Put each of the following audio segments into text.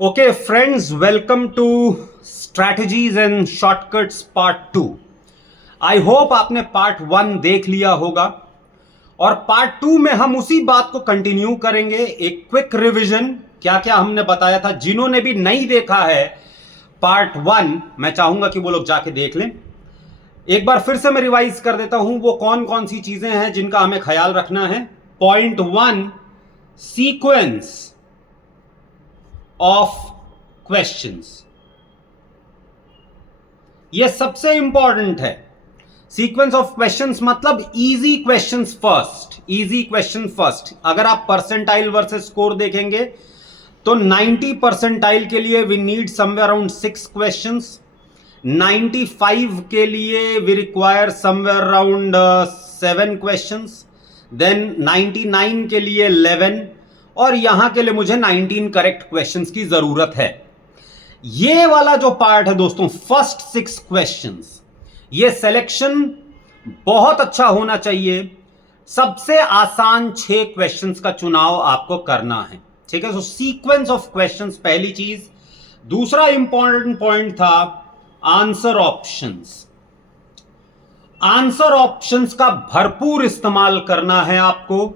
Okay, friends, welcome to Strategies and Shortcuts Part 2. I hope आपने part 1 देख लिया होगा और पार्ट 2 में हम उसी बात को कंटिन्यू करेंगे। एक क्विक रिवीजन, क्या क्या हमने बताया था। जिन्होंने भी नहीं देखा है पार्ट 1, मैं चाहूंगा कि वो लोग जाके देख लें। एक बार फिर से मैं रिवाइज कर देता हूं वो कौन कौन सी चीजें हैं जिनका हमें ख्याल रखना है। पॉइंट 1, सीक्वेंस ऑफ क्वेश्चंस, यह सबसे इंपॉर्टेंट है। सीक्वेंस ऑफ क्वेश्चंस मतलब easy questions first, easy question first. अगर आप परसेंटाइल वर्सेस स्कोर देखेंगे तो 90 परसेंटाइल के लिए we need somewhere around 6 questions, 95 के लिए we require somewhere around 7 questions, then 99 के लिए 11 और यहां के लिए मुझे 19 करेक्ट क्वेश्चंस की जरूरत है। ये वाला जो पार्ट है दोस्तों, फर्स्ट 6 क्वेश्चंस, ये सिलेक्शन बहुत अच्छा होना चाहिए। सबसे आसान 6 क्वेश्चंस का चुनाव आपको करना है, ठीक है। सो सीक्वेंस ऑफ क्वेश्चंस पहली चीज। दूसरा इंपॉर्टेंट पॉइंट था आंसर ऑप्शंस। आंसर ऑप्शंस का भरपूर इस्तेमाल करना है आपको,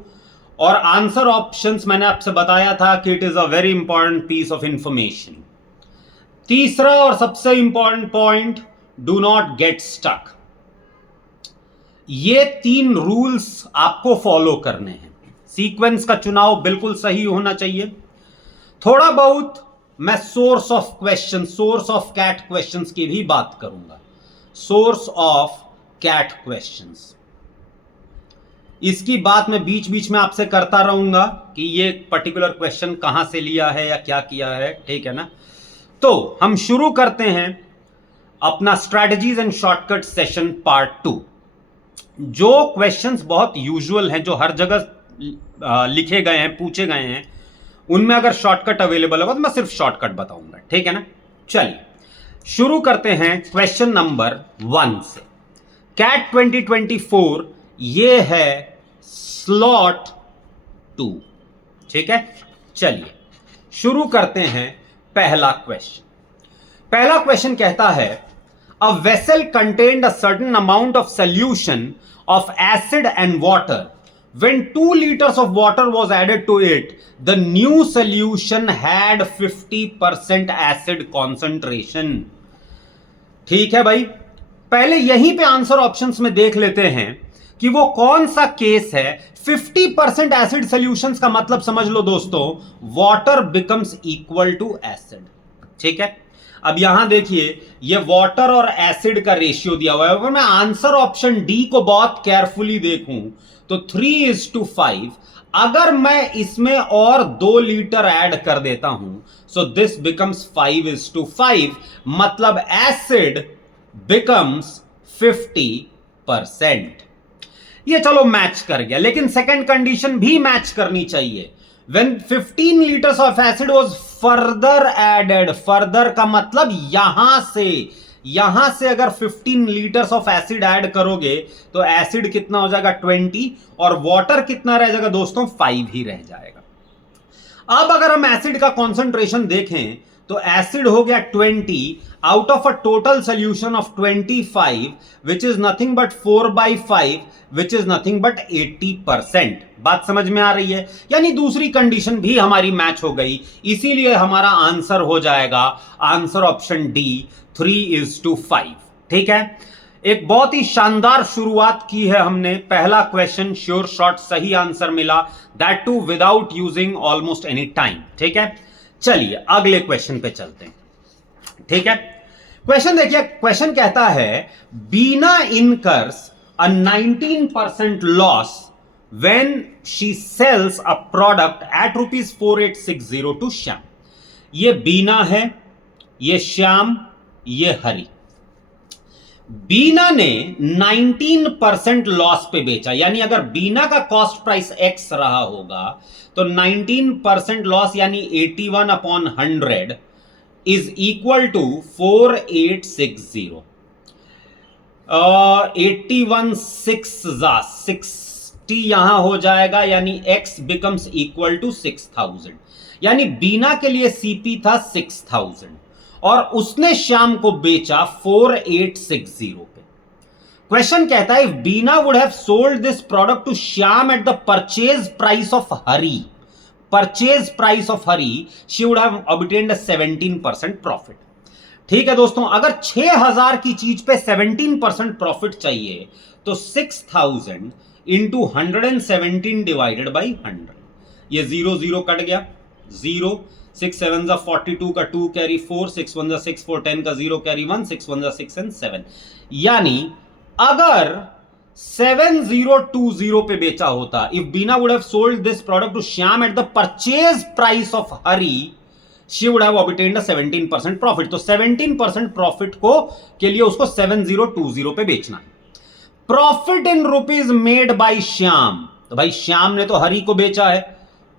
और आंसर ऑप्शंस मैंने आपसे बताया था कि it is a very important piece of information. तीसरा और सबसे important point, do not get stuck. ये 3 रूल्स आपको फॉलो करने हैं। सीक्वेंस का चुनाव बिल्कुल सही होना चाहिए। थोड़ा बहुत मैं source of question, source of CAT questions की भी बात करूंगा। सोर्स ऑफ कैट क्वेश्चंस, इसकी बात मैं बीच बीच में आपसे करता रहूंगा कि ये पर्टिकुलर क्वेश्चन कहां से लिया है या क्या किया है, ठीक है ना। तो हम शुरू करते हैं अपना strategies and shortcut session part 2। जो क्वेश्चंस बहुत यूजुअल हैं, जो हर जगह लिखे गए हैं, पूछे गए हैं, उनमें अगर शॉर्टकट अवेलेबल होगा तो मैं सिर्फ शॉर्टकट बताऊंगा, ठीक है ना। चलिए शुरू करते हैं क्वेश्चन नंबर 1 से। कैट 2024 ये है स्लॉट 2, ठीक है। चलिए शुरू करते हैं पहला क्वेश्चन। पहला क्वेश्चन कहता है a vessel contained a certain amount of solution of acid and water. When 2 liters of water was added to it, the new solution had 50% acid concentration. ठीक है भाई, पहले यहीं पे आंसर ऑप्शंस में देख लेते हैं कि वो कौन सा केस है। 50% एसिड सॉल्यूशंस का मतलब समझ लो दोस्तों, water becomes equal to acid, ठीक है। अब यहां देखिए ये वाटर और एसिड का रेशियो दिया हुआ है। अगर मैं आंसर ऑप्शन डी को बहुत केयरफुली देखूं तो 3:5। अगर मैं इसमें और 2 लीटर ऐड कर देता हूं सो दिस बिकम्स 5:5, मतलब एसिड बिकम्स 50%। ये चलो मैच कर गया, लेकिन सेकंड कंडीशन भी मैच करनी चाहिए। When 15 liters of acid was further added, further का मतलब यहां से अगर 15 लीटर्स ऑफ एसिड ऐड करोगे तो एसिड कितना हो जाएगा 20, और वाटर कितना रह जाएगा दोस्तों 5 ही रह जाएगा। अब अगर हम एसिड का कॉन्सेंट्रेशन देखें तो एसिड हो गया 20 out of a total solution of 25, which is nothing but 4/5, which is nothing but 80%। बात समझ में आ रही है? यानी दूसरी कंडीशन भी हमारी मैच हो गई, इसीलिए हमारा आंसर हो जाएगा आंसर ऑप्शन डी 3:5, ठीक है। एक बहुत ही शानदार शुरुआत की है हमने। पहला क्वेश्चन श्योर शॉट सही आंसर मिला, that too without using almost any time, ठीक है। चलिए अगले क्वेश्चन पे चलते हैं, ठीक है। क्वेश्चन देखिए, क्वेश्चन कहता है Bina incurs a 19% loss when she sells a product at ₹4860 to Shyam. ये बीना है, ये श्याम, ये हरि। बीना ने 19% लॉस पे बेचा, यानी अगर बीना का कॉस्ट प्राइस x रहा होगा तो 19% लॉस यानी 81/100 इज इक्वल टू 4860। 816 60 यहां हो जाएगा, यानी x बिकम्स इक्वल टू 6000। यानी बीना के लिए सीपी था 6000 और उसने श्याम को बेचा 4860 पे। क्वेश्चन कहता है if Bina would have sold this product to Shyam at the purchase price of Hari, purchase price of Hari, she would have obtained 17% profit. ठीक है दोस्तों, अगर 6000 की चीज पे 17% प्रॉफिट चाहिए तो 6000 इंटू 117 डिवाइडेड बाई 100, ये 0 0 कट गया, 0 6 7 जा 42 का 2 कैरी 4, 6 1 जा 6 4 10 का 0 कैरी 1, 6 1 जा 6 एंड 7। यानी अगर 7020 पे बेचा होता, if Bina would have sold this product to Shyam at the purchase price of Hari, she would have obtained 17% profit. तो 17% प्रॉफिट को के लिए उसको 7020 पे बेचना है। Profit in rupees made by Shyam, तो भाई श्याम ने तो हरी को बेचा है,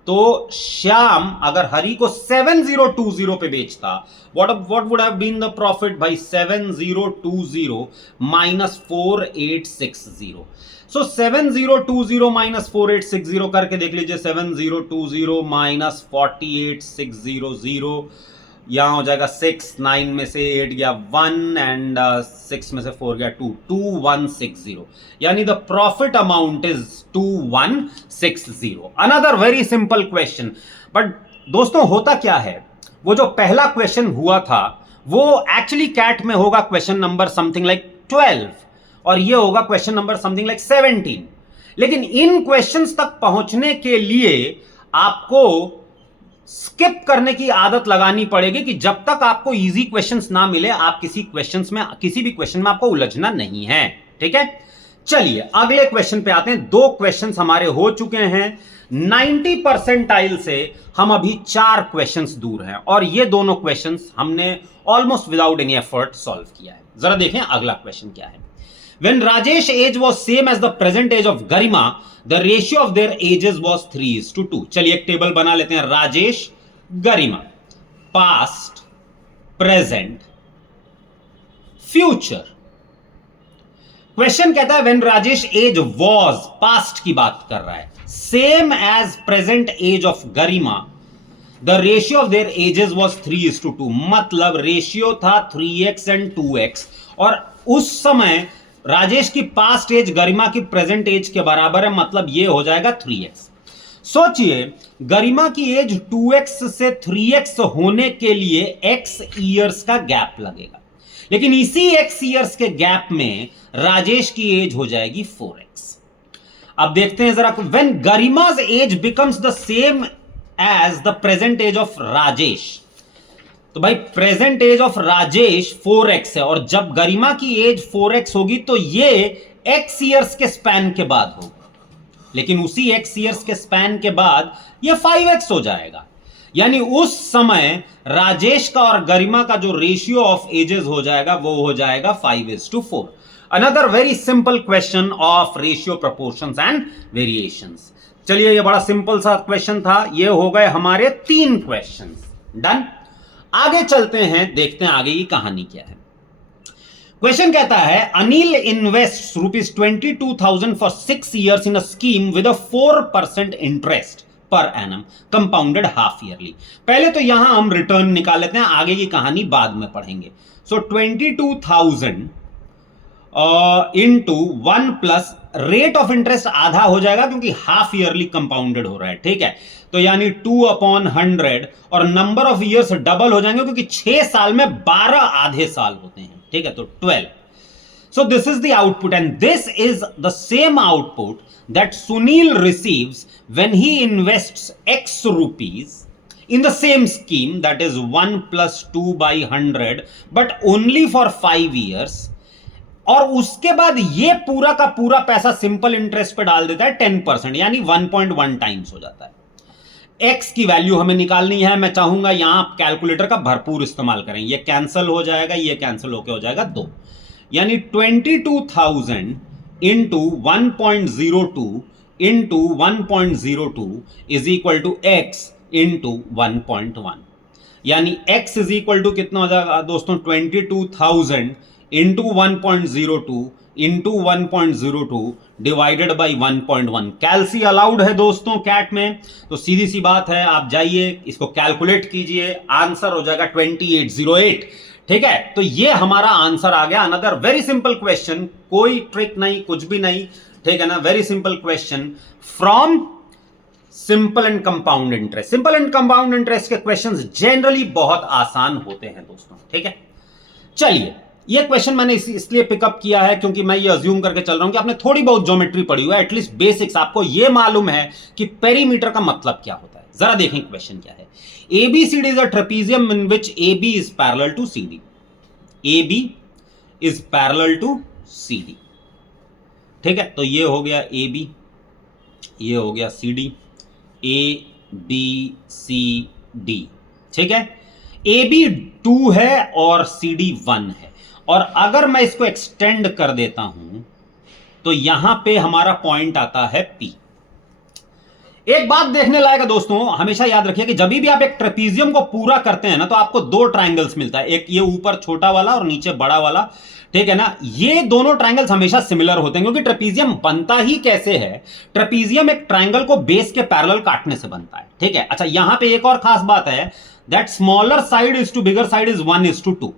तो श्याम अगर हरी को 7020 पे बेचता, what would have been the profit भाई? 7020 माइनस 4860। सो 7020 माइनस 4860 करके देख लीजिए, 7020 माइनस 48600, यहां हो जाएगा 6, 9 में से 8 गया 1 एंड 6 में से 4 गया 2, 2160। यानी the profit amount is 2160। Another very simple question, but दोस्तों होता क्या है, वो जो पहला क्वेश्चन हुआ था वो एक्चुअली कैट में होगा क्वेश्चन नंबर समथिंग लाइक 12 और ये होगा क्वेश्चन नंबर समथिंग लाइक 17। लेकिन इन क्वेश्चंस तक पहुंचने के लिए आपको स्किप करने की आदत लगानी पड़ेगी कि जब तक आपको इजी क्वेश्चंस ना मिले आप किसी भी क्वेश्चन में आपको उलझना नहीं है। ठीक है, चलिए अगले क्वेश्चन पे आते हैं। 2 क्वेश्चंस हमारे हो चुके हैं, 90 परसेंटाइल से हम अभी 4 क्वेश्चंस दूर हैं और ये दोनों क्वेश्चंस हमने almost without any effort solve किया है। जरा देखें अगला क्वेश्चन क्या है। When Rajesh age was same as the present age of Garima, the ratio of their ages was 3:2। चलिए एक टेबल बना लेते हैं। Rajesh, Garima, past, present, future. Question कहता है when Rajesh age was, past की बात कर रहा है, same age present age of Garima, the ratio of their ages was 3:2। मतलब रेशियो था 3x एंड 2x और उस समय राजेश की पास्ट एज गरिमा की प्रेजेंट एज के बराबर है, मतलब ये हो जाएगा 3x। सोचिए गरिमा की एज 2x से 3x होने के लिए x ईयर्स का गैप लगेगा, लेकिन इसी x ईयर्स के गैप में राजेश की एज हो जाएगी 4x। अब देखते हैं जरा, व्हेन गरिमा's age becomes the same age the present age of Rajesh, तो भाई present age of Rajesh 4x है और जब गरिमा की एज 4x होगी तो ये x ईयर्स के स्पैन के बाद होगा, लेकिन उसी x ईयर्स के स्पैन के बाद ये 5x हो जाएगा। यानी उस समय राजेश का और गरिमा का जो रेशियो ऑफ एजेस हो जाएगा वो हो जाएगा 5:4। Another very simple question of ratio, proportions and variations. चलिए ये बड़ा सिंपल सा क्वेश्चन था, ये हो गए हमारे 3 क्वेश्चंस। डन, आगे चलते हैं, देखते हैं आगे की कहानी क्या है। क्वेश्चन कहता है Anil invest ₹22,000 for 6 years in a scheme with a 4% interest per annum compounded half yearly. पहले तो यहां हम रिटर्न निकाल लेते हैं, आगे की कहानी बाद में पढ़ेंगे। सो 22,000 into 1 plus rate of interest आधा हो जाएगा क्योंकि हाफ ईयरली कंपाउंडेड हो रहा है। ठीक है, तो यानी 2/100 और नंबर ऑफ ईयर्स डबल हो जाएंगे क्योंकि 6 साल में 12 आधे साल होते हैं। ठीक है, तो 12। So this is the output and this is the same output that Sunil receives when he invests x rupees in the same scheme, that is 1 + 2/100 but only for 5 years। और उसके बाद ये पूरा का पूरा पैसा सिंपल इंटरेस्ट पे डाल देता है 10%, यानी 1.1 टाइम्स हो जाता है। x की वैल्यू हमें निकालनी है, मैं चाहूंगा यहां आप कैलकुलेटर का भरपूर इस्तेमाल करें। ये कैंसिल हो जाएगा, ये कैंसिल होके हो जाएगा 2, यानी 22,000 into 1.02 into 1.02 is equal to x into 1.1, यानी x इज इक्वल टू कितना हो जाएगा दोस्तों, 22,000 into 1.02 into 1.02 divided by 1.1। Calci allowed है दोस्तों कैट में, तो सीधी सी बात है, आप जाइए इसको कैलकुलेट कीजिए, आंसर हो जाएगा 2808। ठीक है, तो ये हमारा आंसर आ गया। अनदर वेरी सिंपल क्वेश्चन, कोई ट्रिक नहीं, कुछ भी नहीं, ठीक है ना, very simple question from simple and compound interest. Simple and compound interest के क्वेश्चंस जनरली बहुत आसान होते हैं दोस्तों। ठीक है, चलिए, ये क्वेश्चन मैंने इसलिए पिकअप किया है क्योंकि मैं ये अज्यूम करके चल रहा हूं कि आपने थोड़ी बहुत ज्योमेट्री पढ़ी हुई है, एटलीस्ट बेसिक्स आपको ये मालूम है कि पेरीमीटर का मतलब क्या होता है। जरा देखें क्वेश्चन क्या है। ABCD is a trapezium in which AB is parallel to CD। AB is parallel to CD। ठीक है, तो ये हो गया AB, ये हो गया CD, ABCD। ठीक है, AB 2 है और CD 1 है, और अगर मैं इसको एक्सटेंड कर देता हूं तो यहां पे हमारा पॉइंट आता है P। एक बात देखने लायक है दोस्तों, हमेशा याद रखिए कि जब भी आप एक ट्रेपीजियम को पूरा करते हैं ना, तो आपको दो ट्रायंगल्स मिलता है, एक ये ऊपर छोटा वाला और नीचे बड़ा वाला। ठीक है ना, ये दोनों ट्रायंगल्स हमेशा सिमिलर होते हैं, क्योंकि ट्रेपीजियम बनता ही कैसे है, ट्रेपीजियम एक ट्रायंगल को बेस के पैरेलल काटने से बनता है। ठीक है, अच्छा, यहां पे एक और खास बात है, that smaller side is to bigger side is 1:2।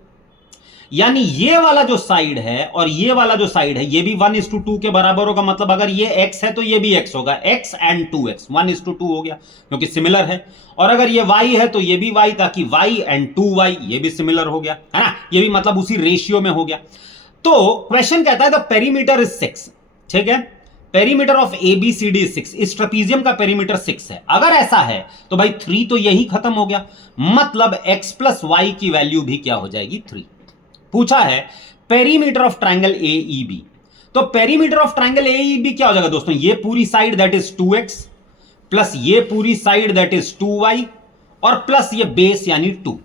यानी ये वाला जो साइड है और ये वाला जो साइड है, ये भी 1:2 के बराबर होगा। मतलब अगर ये x है तो ये भी x होगा, x एंड 2x 1:2 हो गया, क्योंकि सिमिलर है। और अगर ये y है तो ये भी y, ताकि y एंड 2y ये भी सिमिलर हो गया, है ना, ये भी मतलब उसी रेशियो में हो गया। तो क्वेश्चन कहता है द पेरीमीटर इज 6। ठीक है, पेरीमीटर ऑफ ABCD इज 6। इस ट्रेपीजियम का पेरीमीटर 6 है। अगर ऐसा है तो भाई 3 तो यही खत्म हो गया, मतलब x प्लस y की वैल्यू भी क्या हो जाएगी, 3। पूछा है पेरीमीटर ऑफ ट्रायंगल AEB, तो पेरीमीटर ऑफ ट्रायंगल AEB क्या हो जाएगा दोस्तों, ये पूरी side that is 2x plus ये पूरी साइड दैट इज 2y और प्लस ये बेस यानी 2।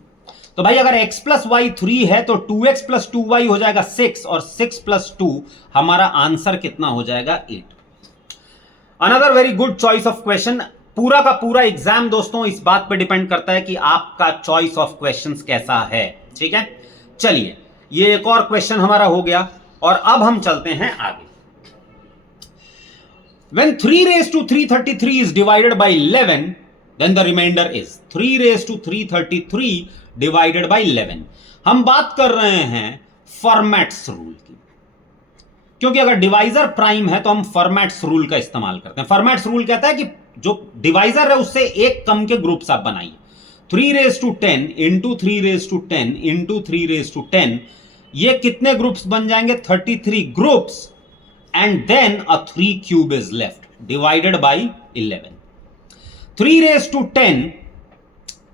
तो भाई अगर x प्लस वाई 3 है तो 2x प्लस 2y हो जाएगा 6, और 6 प्लस 2 हमारा आंसर कितना हो जाएगा, 8। Another very good choice of question. पूरा का पूरा एग्जाम दोस्तों इस बात पर डिपेंड करता है कि आपका चॉइस ऑफ क्वेश्चंस कैसा है। ठीक है, चलिए, ये एक और क्वेश्चन हमारा हो गया, और अब हम चलते हैं आगे। When 3 raised to 333 is divided by 11, then the remainder is 3 raised to 333 divided by 11। हम बात कर रहे हैं फॉर्मेट्स रूल की, क्योंकि अगर डिवाइजर प्राइम है तो हम फॉर्मेट्स रूल का इस्तेमाल करते हैं। फॉर्मेट्स रूल कहता है कि जो डिवाइजर है उससे एक कम के ग्रुप्स आप बनाइए। 3 raised to 10 into 3 raised to 10 into 3 raised to 10, ये कितने ग्रुप्स बन जाएंगे, 33 groups, and then a 3 cube is left divided by 11। 3 raised to 10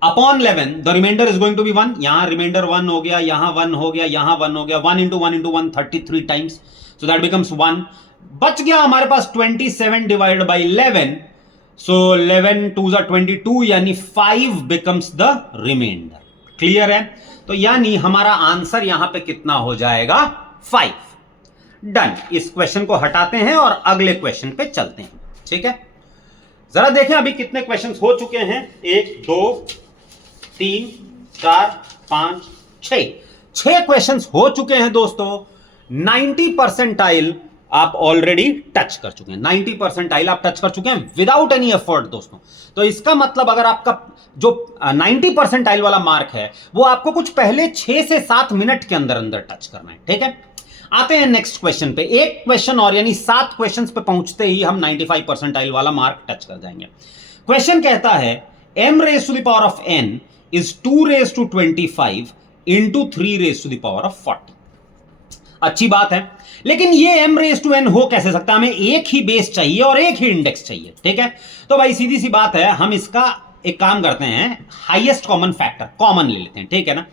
upon 11, the remainder is going to be 1। यहां रिमाइंडर 1 हो गया, यहां 1 हो गया, यहां 1 हो गया, 1 into 1 into 1 33 times, so that becomes 1। बच गया हमारे पास 27 डिवाइडेड बाई 11, सो 11 2 जा 22, यानी 5 बिकम्स द रिमाइंडर। क्लियर है, तो यानी हमारा आंसर यहां पे कितना हो जाएगा, 5। डन, इस क्वेश्चन को हटाते हैं और अगले क्वेश्चन पे चलते हैं। ठीक है, जरा देखें अभी कितने क्वेश्चंस हो चुके हैं, 1 2 3 4 5 6 क्वेश्चंस हो चुके हैं दोस्तों। 90 परसेंटाइल आप ऑलरेडी टच कर चुके हैं, 90 परसेंटाइल आप टच कर चुके हैं विदाउट एनी एफर्ट दोस्तों। तो इसका मतलब अगर आपका जो 90 परसेंटाइल वाला मार्क है वो आपको कुछ पहले 6 से 7 मिनट के अंदर अंदर टच करना है। ठीक है, आते हैं नेक्स्ट क्वेश्चन पे। एक क्वेश्चन और, यानी 7 क्वेश्चंस पे पहुंचते ही हम 95 परसेंटाइल वाला मार्क टच कर जाएंगे। क्वेश्चन कहता है m raised to the power of n is 2 raised to 25 into 3 raised to the power of 40। अच्छी बात है, लेकिन ये m raised to n हो कैसे सकता है, हमें एक ही बेस चाहिए और एक ही इंडेक्स चाहिए। ठीक है, तो भाई सीधी सी बात है, हम इसका एक काम करते हैं, हाईएस्ट कॉमन फैक्टर कॉमन ले लेते हैं। ठीक है ना,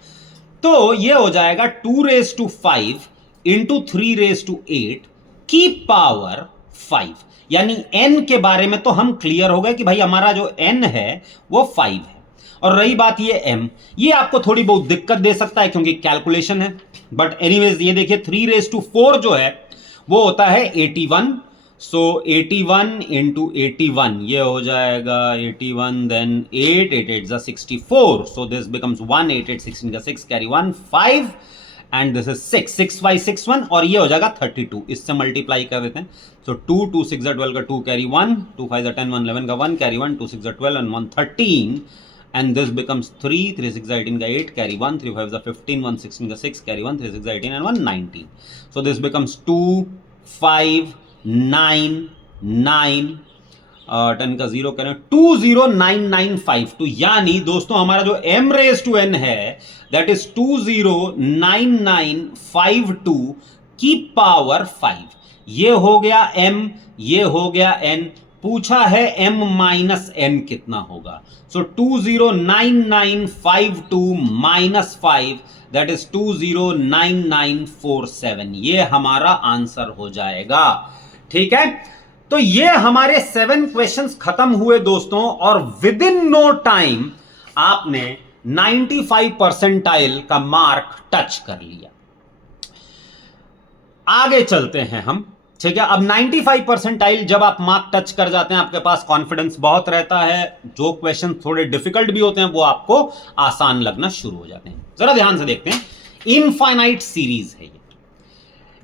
तो ये हो जाएगा 2 raised to 5 into 3 raised to 8 की पावर 5। यानी n के बारे में तो हम क्लियर हो गए कि भाई हमारा जो n है वो 5 है। और रही बात ये m, ये आपको थोड़ी बहुत दिक्कत दे सकता है क्योंकि कैलकुलेशन है, बट एनीवेज ये देखिए 3 raised to 4 जो है वो होता है 81। सो 81 इंटू 81 ये हो जाएगा 81, देन 8 8 8 64, सो दिस बिकम्स 1 8 8 16 का 6 कैरी 1 5, एंड दिस इज 6 और ये हो जाएगा 32, इससे मल्टीप्लाई कर देते हैं। सो 2 6 12 का 2 कैरी 1, 2 5 10 1 11 का 1 carry 1, 2 6 12 and 1 13, and this becomes 3 3 6 18 का 8 carry 1, 3 5 15 1 16 का 6 carry 1, 3 6 18 and 1 19. So this becomes 2 5 9 9 10 का 0 करें 20995, यानी दोस्तों हमारा जो m रेज टू n है दैट इज 2099952 की पावर 5। ये हो गया m, ये हो गया n, पूछा है m माइनस n कितना होगा। सो 2099952 माइनस 5 दैट इज 2099947, ये हमारा आंसर हो जाएगा। ठीक है, तो ये हमारे 7 क्वेश्चंस खत्म हुए दोस्तों, और विद इन नो टाइम आपने 95 परसेंटाइल का मार्क टच कर लिया। आगे चलते हैं हम। ठीक है, अब 95 परसेंटाइल जब आप मार्क टच कर जाते हैं, आपके पास कॉन्फिडेंस बहुत रहता है, जो क्वेश्चन थोड़े डिफिकल्ट भी होते हैं वो आपको आसान लगना शुरू हो जाते हैं। जरा ध्यान से देखते हैं, इनफाइनाइट सीरीज है ये,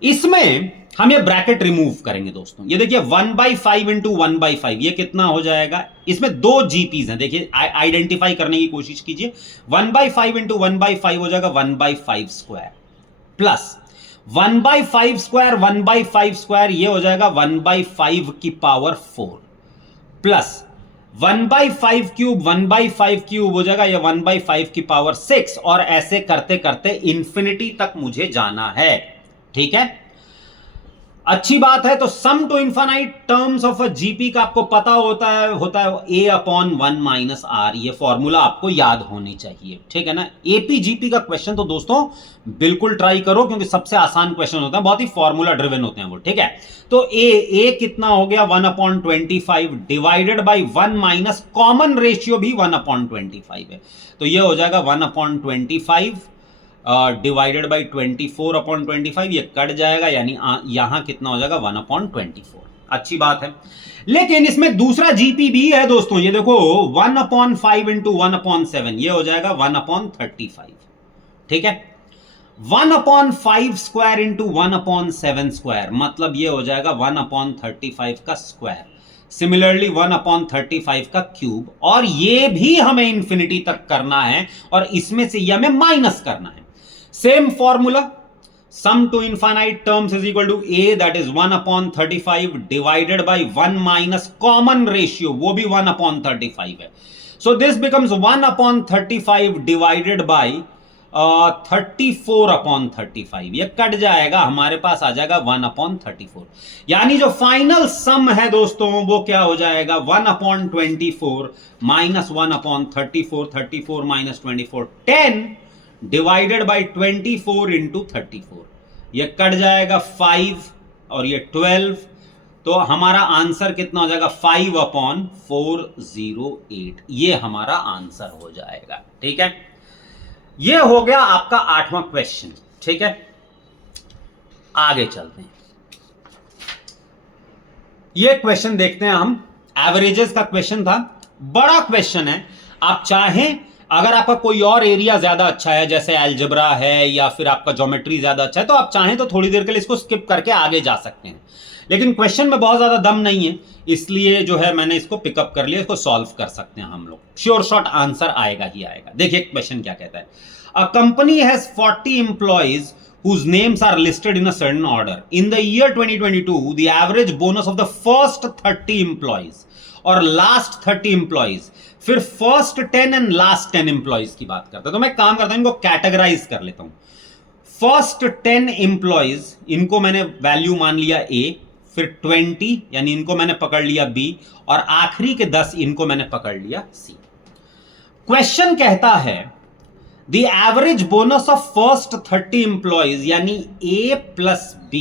इसमें हम ये ब्रैकेट रिमूव करेंगे दोस्तों। ये देखिए 1/5 इंटू 1/5, ये कितना हो जाएगा। इसमें 2 जीपीज हैं, देखिए आइडेंटिफाई करने की कोशिश कीजिए। 1/5 इंटू 1/5 हो जाएगा 1/5 स्क्वायर, प्लस 1/5 स्क्वायर 1/5 स्क्वायर, ये हो जाएगा 1/5 की पावर 4, प्लस 1/5 क्यूब 1/5 क्यूब हो जाएगा ये 1/5 की पावर 6, और ऐसे करते करते इंफिनिटी तक मुझे जाना है। ठीक है, अच्छी बात है। तो sum to infinite terms of a GP का आपको पता होता है a/1 माइनस r, ये फॉर्मूला आपको याद होनी चाहिए। ठीक है ना। एपी जीपी का क्वेश्चन तो दोस्तों बिल्कुल ट्राई करो, क्योंकि सबसे आसान क्वेश्चन होता है, बहुत ही फॉर्मूला ड्रिवन होते हैं वो। ठीक है, तो a कितना हो गया 1/25 divided by 1 minus common ratio भी 1/25 है, तो ये हो जाएगा 1/25 डिवाइडेड बाई 24/25, ये कट जाएगा, यानी यहां कितना हो जाएगा 1/24। अच्छी बात है, लेकिन इसमें दूसरा जीपी भी है दोस्तों। ये देखो 1/5 इंटू 1/7, ये हो जाएगा 1/35। ठीक है, 1/5 स्क्वायर इंटू 1/7 स्क्वायर, मतलब ये हो जाएगा 1/35 का स्क्वायर। सिमिलरली 1/35 का क्यूब, और ये भी हमें इंफिनिटी तक करना है, और इसमें से ये हमें माइनस करना है। Same formula, sum to infinite terms is equal to a, that is 1/35 divided by 1 minus common ratio, वो भी 1/35 है। So this becomes 1/35 divided by 34/35, ये कट जाएगा, हमारे पास आ जाएगा 1/34। यानी जो फाइनल सम है दोस्तों वो क्या हो जाएगा 1/24 minus 1/34, 34 minus 24 10 divided by 24 into 34, ये कट जाएगा 5 और ये 12, तो हमारा आंसर कितना हो जाएगा 5/408, ये हमारा आंसर हो जाएगा। ठीक है, ये हो गया आपका 8वां क्वेश्चन। ठीक है, आगे चलते हैं। ये क्वेश्चन देखते हैं हम, एवरेजेस का क्वेश्चन था, बड़ा क्वेश्चन है। आप चाहें, अगर आपका कोई और एरिया ज्यादा अच्छा है, जैसे अलजेब्रा है या फिर आपका ज्योमेट्री ज्यादा अच्छा है, तो आप चाहें तो थोड़ी देर के लिए इसको स्किप करके आगे जा सकते हैं, लेकिन क्वेश्चन में बहुत ज्यादा दम नहीं है, इसलिए जो है मैंने इसको पिकअप कर लिया, इसको सॉल्व कर सकते हैं हम लोग, श्योर शॉर्ट आंसर आएगा ही आएगा। देखिए क्वेश्चन क्या कहता है, a company has 40 employees whose names are listed in a certain order. In the year 2022, the average bonus of the first 30 employees और last 30 employees, फिर first 10 and last 10 employees की बात करते हैं। तो मैं काम करता हूं, इनको कैटेगराइज कर लेता हूं। फर्स्ट 10 एम्प्लॉइज, इनको मैंने वैल्यू मान लिया A, फिर 20 यानी इनको मैंने पकड़ लिया B, और आखिरी के 10 इनको मैंने पकड़ लिया C। क्वेश्चन कहता है the average bonus of first 30 employees, यानी A प्लस B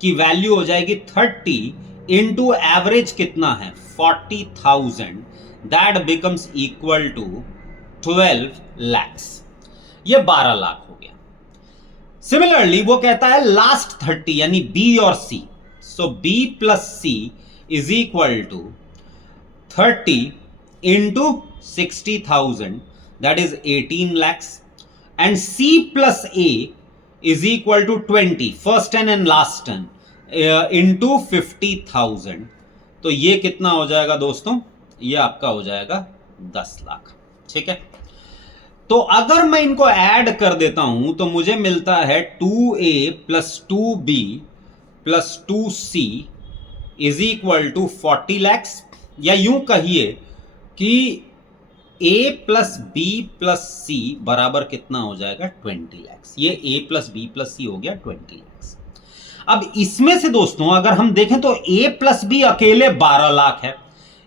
की वैल्यू हो जाएगी 30 इंटू एवरेज कितना है 40,000, that becomes equal to 12 lakhs, ये 12 लाख हो गया। सिमिलरली वो कहता है लास्ट 30 यानी B और C, so B plus C is equal to 30 into 60,000, that is 18 lakhs, and C plus A is equal to 20, first 10 and last 10 into 50,000। तो ये कितना हो जाएगा दोस्तों? ये आपका हो जाएगा 10 लाख। ठीक है, तो अगर मैं इनको ऐड कर देता हूं तो मुझे मिलता है 2A plus 2B plus 2C is equal to 40 lakhs, या यूं कहिए कि A plus B plus C बराबर कितना हो जाएगा? 20 लैक्स। ये A plus B plus C हो गया 20 लैक्स। अब इसमें से दोस्तों अगर हम देखें तो A प्लस B अकेले 12 लाख है,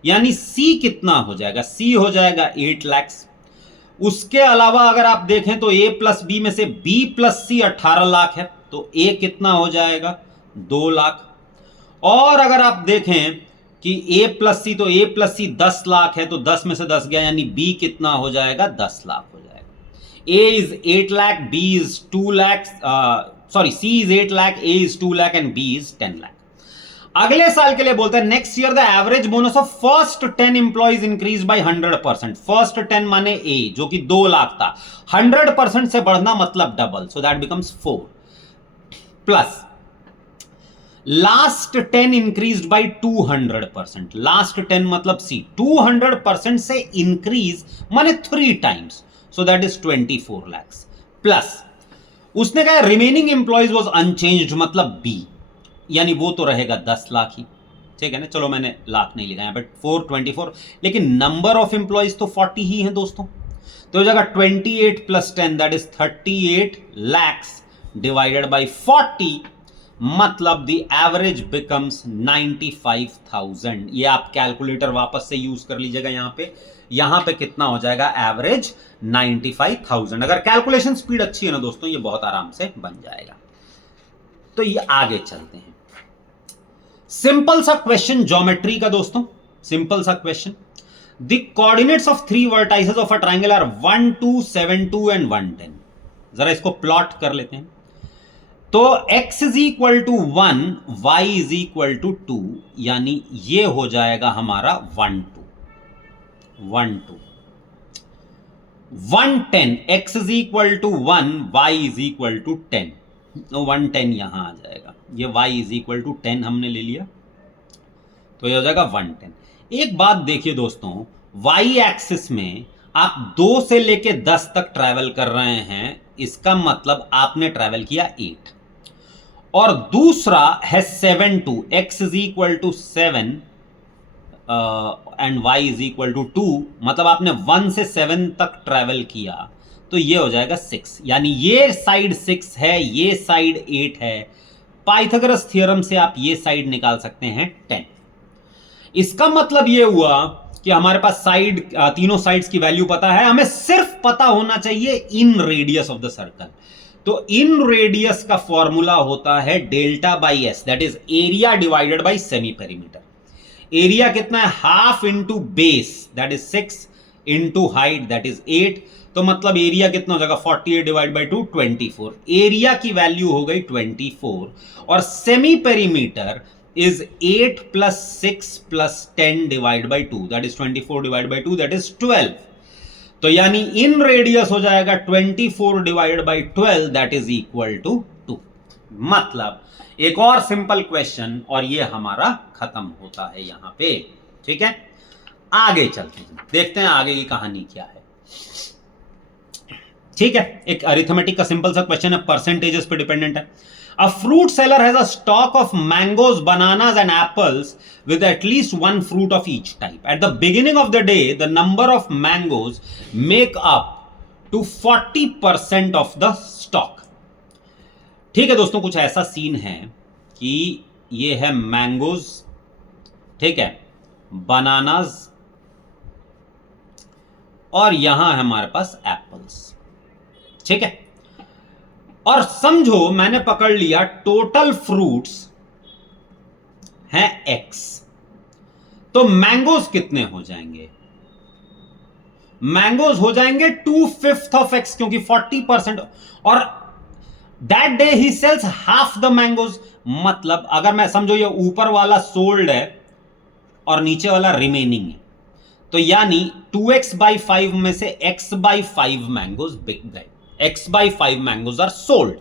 यानी C कितना हो जाएगा? C हो जाएगा 8 लैक्स। उसके अलावा अगर आप देखें तो A प्लस B में से B प्लस C 18 लाख है, तो A कितना हो जाएगा? 2 लाख। और अगर आप देखें कि A प्लस C, तो A प्लस C 10 लाख है, तो 10 में से 10 गया, यानी B कितना हो जाएगा? 10 लाख हो जाएगा। A is 8 lakh, B is 2 lakh, sorry C is 8 lakh, A is 2 lakh and B is 10 lakh. अगले साल के लिए बोलते हैं next year the average bonus of first 10 employees increase by 100%। First 10 माने A जो कि 2 लाख था, 100% से बढ़ना मतलब double, so that becomes 4 plus last 10 increase by 200%। Last 10 मतलब C, 200% से इंक्रीज माने 3 times, so that is 24 lakhs. Plus उसने कहा रिमेनिंग इंप्लॉइज वाज अनचेंज्ड मतलब B, यानी वो तो रहेगा 10 लाख ही। ठीक है ना, चलो मैंने लाख नहीं लिखा है, बट 424, लेकिन नंबर ऑफ एम्प्लॉइज तो 40 ही हैं दोस्तों। तो हो जाएगा 28 plus 10 that is 38 lakhs divided by 40, मतलब द एवरेज बिकम्स 95,000। ये आप कैलकुलेटर वापस से यूज कर लीजिएगा। यहां पे कितना हो जाएगा? एवरेज 95,000। अगर कैलकुलेशन स्पीड अच्छी है ना दोस्तों, ये बहुत आराम से बन जाएगा। तो ये आगे चलते हैं। सिंपल सा क्वेश्चन ज्योमेट्री का दोस्तों, सिंपल सा question. The coordinates of 3 vertices of a triangle are 1 2 7 2 and 1 10। जरा इसको प्लॉट कर लेते हैं। तो x is equal to 1, y is equal to 2, यानी ये हो जाएगा हमारा 1 2 1 2 1 10। x is equal to 1, y is equal to 10, 110 यहां आ जाएगा। ये y इज इक्वल टू 10 हमने ले लिया, तो ये हो जाएगा 110। एक बात देखिए दोस्तों, y एक्सिस में आप 2 से लेके 10 तक ट्रैवल कर रहे हैं, इसका मतलब आपने ट्रैवल किया 8, और दूसरा है 7 2, x is equal to 7 and y is equal to 2, मतलब आपने 1 से 7 तक ट्रैवल किया, तो ये हो जाएगा 6, यानी ये साइड 6 है, ये साइड 8 है। पाइथागोरस थ्योरम से आप ये साइड निकाल सकते हैं 10। इसका मतलब ये हुआ कि हमारे पास साइड, तीनों साइड्स की वैल्यू पता है, हमें सिर्फ पता होना चाहिए इन रेडियस ऑफ द सर्कल। तो इन रेडियस का फॉर्मूला होता है delta by S, that is area divided by semi perimeter. Area कितना है? Half into base that is 6 into height that is 8, तो मतलब एरिया कितना हो जाएगा? 48 डिवाइड बाई 2 24। एरिया की वैल्यू हो गई 24, और semi perimeter is 8 plus 6 plus 10 divide by 2 that is 24 divide by 2 that is 12। तो यानी इन रेडियस हो जाएगा 24 divide by 12 that is equal to 2। मतलब एक और सिंपल क्वेश्चन और ये हमारा खत्म होता है यहां पे। ठीक है, आगे चलते हैं, देखते हैं आगे की कहानी क्या है। ठीक है, एक अरिथमेटिक का सिंपल सा क्वेश्चन है, परसेंटेजेस पे डिपेंडेंट है। A fruit seller has a stock of mangoes, bananas and apples with at least one fruit of each type. At the beginning of the day, the number of mangoes make up to 40% of the stock. ठीक है दोस्तों, कुछ ऐसा scene है कि ये है mangoes, ठीक है, बनानाज, और यहां है हमारे पास एप्पल्स। ठीक है, और समझो मैंने पकड़ लिया टोटल फ्रूट्स हैं x, तो मैंगोज कितने हो जाएंगे? मैंगोज हो जाएंगे 2/5 ऑफ x, क्योंकि 40%, और that day he sells half the mangoes. मतलब अगर मैं समझो ये ऊपर वाला सोल्ड है और नीचे वाला रिमेनिंग है, तो यानी 2x/5 में से x/5 मैंगोज बिक गए, x/5 mangoes are sold.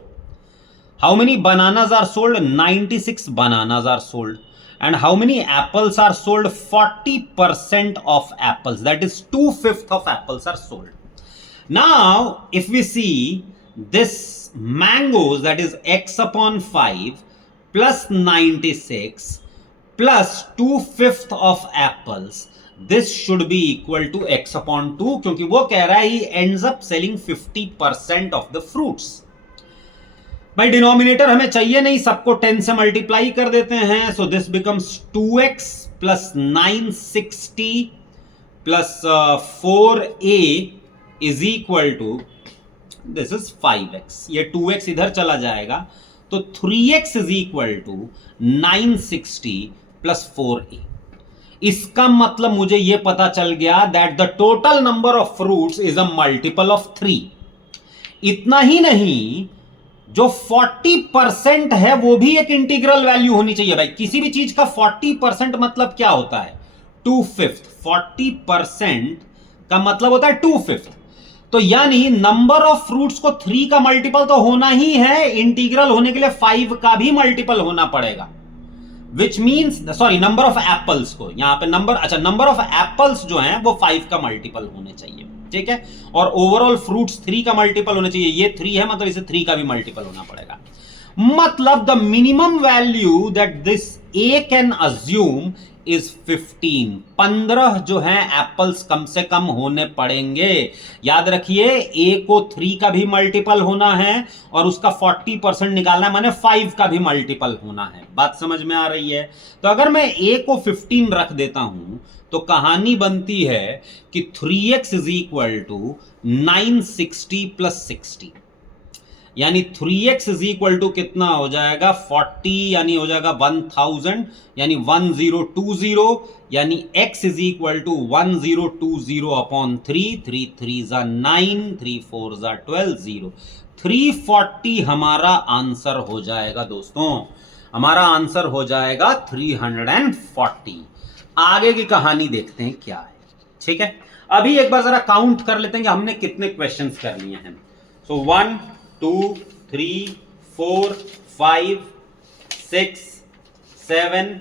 How many bananas are sold? 96 bananas are sold. And how many apples are sold? 40% of apples. That is 2/5 of apples are sold. Now, if we see this mangoes, that is x upon 5 plus 96 plus 2/5 of apples, this should be equal to x upon 2, क्योंकि वो कह रहा है he ends up selling 50% of the fruits. भाई denominator हमें चाहिए नहीं, सबको 10 से मल्टीप्लाई कर देते हैं. So this becomes 2x plus 960 plus 4a is equal to this is 5x. ये 2x इधर चला जाएगा तो 3x is equal to 960 plus 4a. इसका मतलब मुझे यह पता चल गया that the total number of fruits is a multiple of 3. इतना ही नहीं, जो 40% है वो भी एक इंटीग्रल वैल्यू होनी चाहिए. भाई किसी भी चीज का 40% मतलब क्या होता है? 2/5. 40% का मतलब होता है 2/5. तो यानी नंबर ऑफ फ्रूट्स को 3 का मल्टीपल तो होना ही है. इंटीग्रल होने के लिए 5 का भी मल्टीपल होना पड़ेगा. Which means sorry, number of apples को यहां पे नंबर ऑफ एप्पल्स जो हैं वो 5 का मल्टीपल होने चाहिए. ठीक है. और ओवरऑल फ्रूट्स 3 का मल्टीपल होना चाहिए. ये 3 है मतलब इसे 3 का भी मल्टीपल होना पड़ेगा. मतलब the minimum value that this A can assume is 15. 15 जो है एप्पल्स कम से कम होने पड़ेंगे. याद रखिए ए को 3 का भी मल्टीपल होना है और उसका 40% निकालना है, माने 5 का भी मल्टीपल होना है. बात समझ में आ रही है? तो अगर मैं ए को 15 रख देता हूं तो कहानी बनती है कि 3x is equal to 960 plus 60. यानी 3x इज इक्वल टू कितना हो जाएगा? 40, यानी हो जाएगा 1000, यानी 1020, यानी x is equal to 1020 upon 3. 3 3 जा 9, 3 4 जा 12, 0. 340 हमारा आंसर हो जाएगा दोस्तों. हमारा आंसर हो जाएगा 340. आगे की कहानी देखते हैं क्या है. ठीक है. अभी एक बार जरा काउंट कर लेते हैं कि हमने कितने क्वेश्चंस कर लिए हैं. सो 1 2 3 4 5 6 7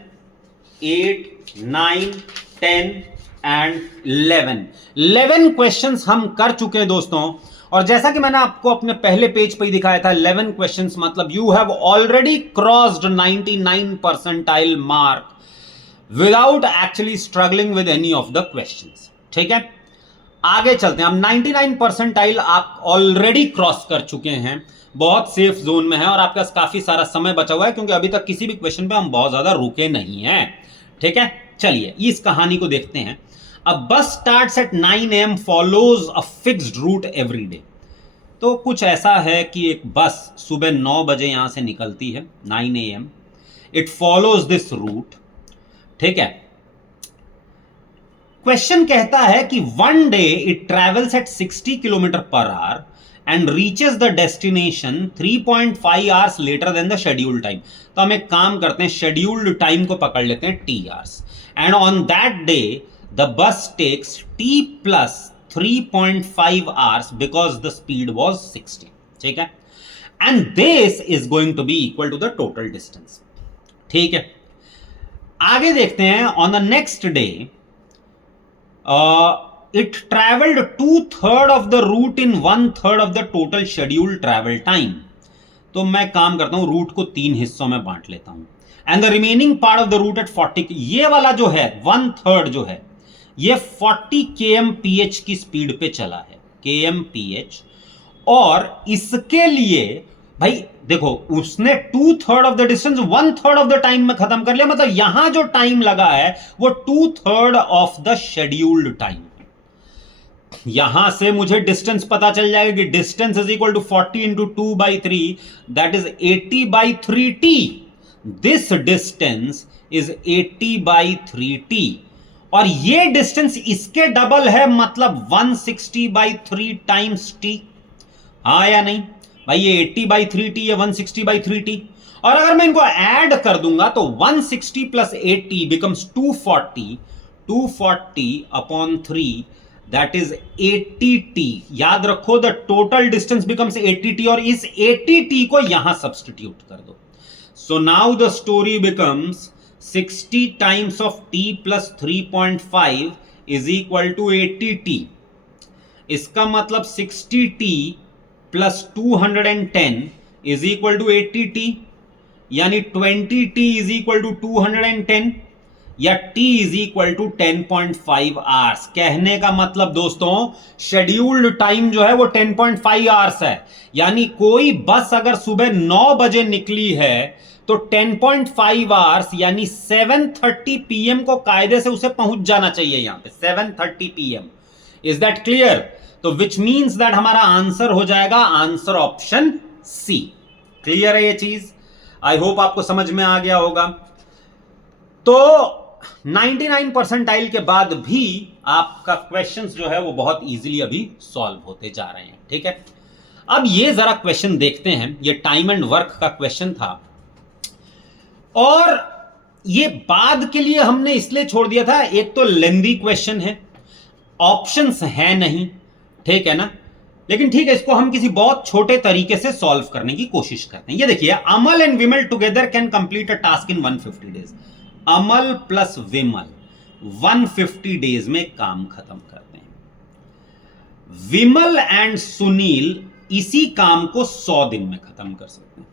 8 9 10 एंड 11 क्वेश्चंस हम कर चुके हैं दोस्तों. और जैसा कि मैंने आपको अपने पहले पेज पर ही दिखाया था, 11 क्वेश्चंस मतलब you have already crossed 99 percentile mark without actually struggling with any of the questions. ठीक है. आगे चलते हैं. हम 99 परसेंटाइल आप ऑलरेडी क्रॉस कर चुके हैं, बहुत सेफ जोन में है और आपके पास काफी सारा समय बचा हुआ है क्योंकि अभी तक किसी भी क्वेश्चन पे हम बहुत ज्यादा रुके नहीं हैं. ठीक है. चलिए इस कहानी को देखते हैं. A bus starts at 9 AM, follows a fixed route every day. तो कुछ ऐसा है कि एक बस सुबह 9 बजे यहां से निकलती है, 9 AM. It follows this route. ठीक है. क्वेश्चन कहता है कि one day it travels at 60 kilometre per hour and reaches the destination 3.5 hours later than the scheduled time. तो हम एक काम करते हैं, शेड्यूल्ड टाइम को पकड़ लेते हैं T hours. And on that day the bus takes T plus 3.5 hours because the speed was 60. ठीक है. And this is going to be equal to the total distance. ठीक है. आगे देखते हैं. On the next day it travelled 2/3 of the route in 1/3 of the total scheduled travel time. तो मैं काम करता हूं, रूट को 3 हिस्सों में बांट लेता हूं. And the remaining part of the route at 40. ये वाला जो है 1/3 जो है ये 40 kmph की स्पीड पे चला है, kmph. और इसके लिए भाई देखो उसने 2/3 of the distance 1/3 of the time में खत्म कर लिया. मतलब यहां जो टाइम लगा है वो 2/3 ऑफ द शेड्यूल्ड टाइम. यहां से मुझे डिस्टेंस पता चल जाएगा कि distance is equal to 40 into 2/3, that is 80/3t. This distance is 80/3t. और ये डिस्टेंस इसके डबल है, मतलब 160/3 टाइम्स t. हाँ या नहीं भाई? ये 80/3t, ये 160/3t. और अगर मैं इनको ऐड कर दूंगा तो 160 plus 80 becomes 240. 240 upon 3, that is 80t। याद रखो, the total distance becomes 80t, और इस 80t को यहां सब्स्टिट्यूट कर दो। So now the story becomes 60 times of t plus 3.5 is equal to 80t। इसका मतलब 60t plus 210 is equal to 80t, यानी 20t इज इक्वल टू 210, या t is equal to 10.5 hours. कहने का मतलब दोस्तों, शेड्यूल्ड टाइम जो है वो 10.5 आवर्स है। यानी कोई बस अगर सुबह 9 बजे निकली है तो 10.5 आवर्स यानी 7:30 PM को कायदे से उसे पहुंच जाना चाहिए यहां पे 7:30 PM। Is that clear? तो विच मीन्स दैट हमारा आंसर हो जाएगा आंसर ऑप्शन सी। क्लियर है ये चीज? आई होप आपको समझ में आ गया होगा। तो 99 परसेंटाइल के बाद भी आपका क्वेश्चंस जो है वो बहुत इजीली अभी सॉल्व होते जा रहे हैं। ठीक है, अब ये जरा क्वेश्चन देखते हैं। ये टाइम एंड वर्क का क्वेश्चन था, और ये बाद के लिए हमने इसलिए छोड़ दिया था, एक तो लेंदी क्वेश्चन है, ऑप्शंस है नहीं, ठीक है ना। लेकिन ठीक है, इसको हम किसी बहुत छोटे तरीके से सॉल्व करने की कोशिश करते हैं। ये देखिए, Amal and Vimal together can complete a task in 150 days. Amal plus Vimal 150 days में काम खत्म करते हैं। विमल एंड सुनील इसी काम को 100 दिन में खत्म कर सकते हैं।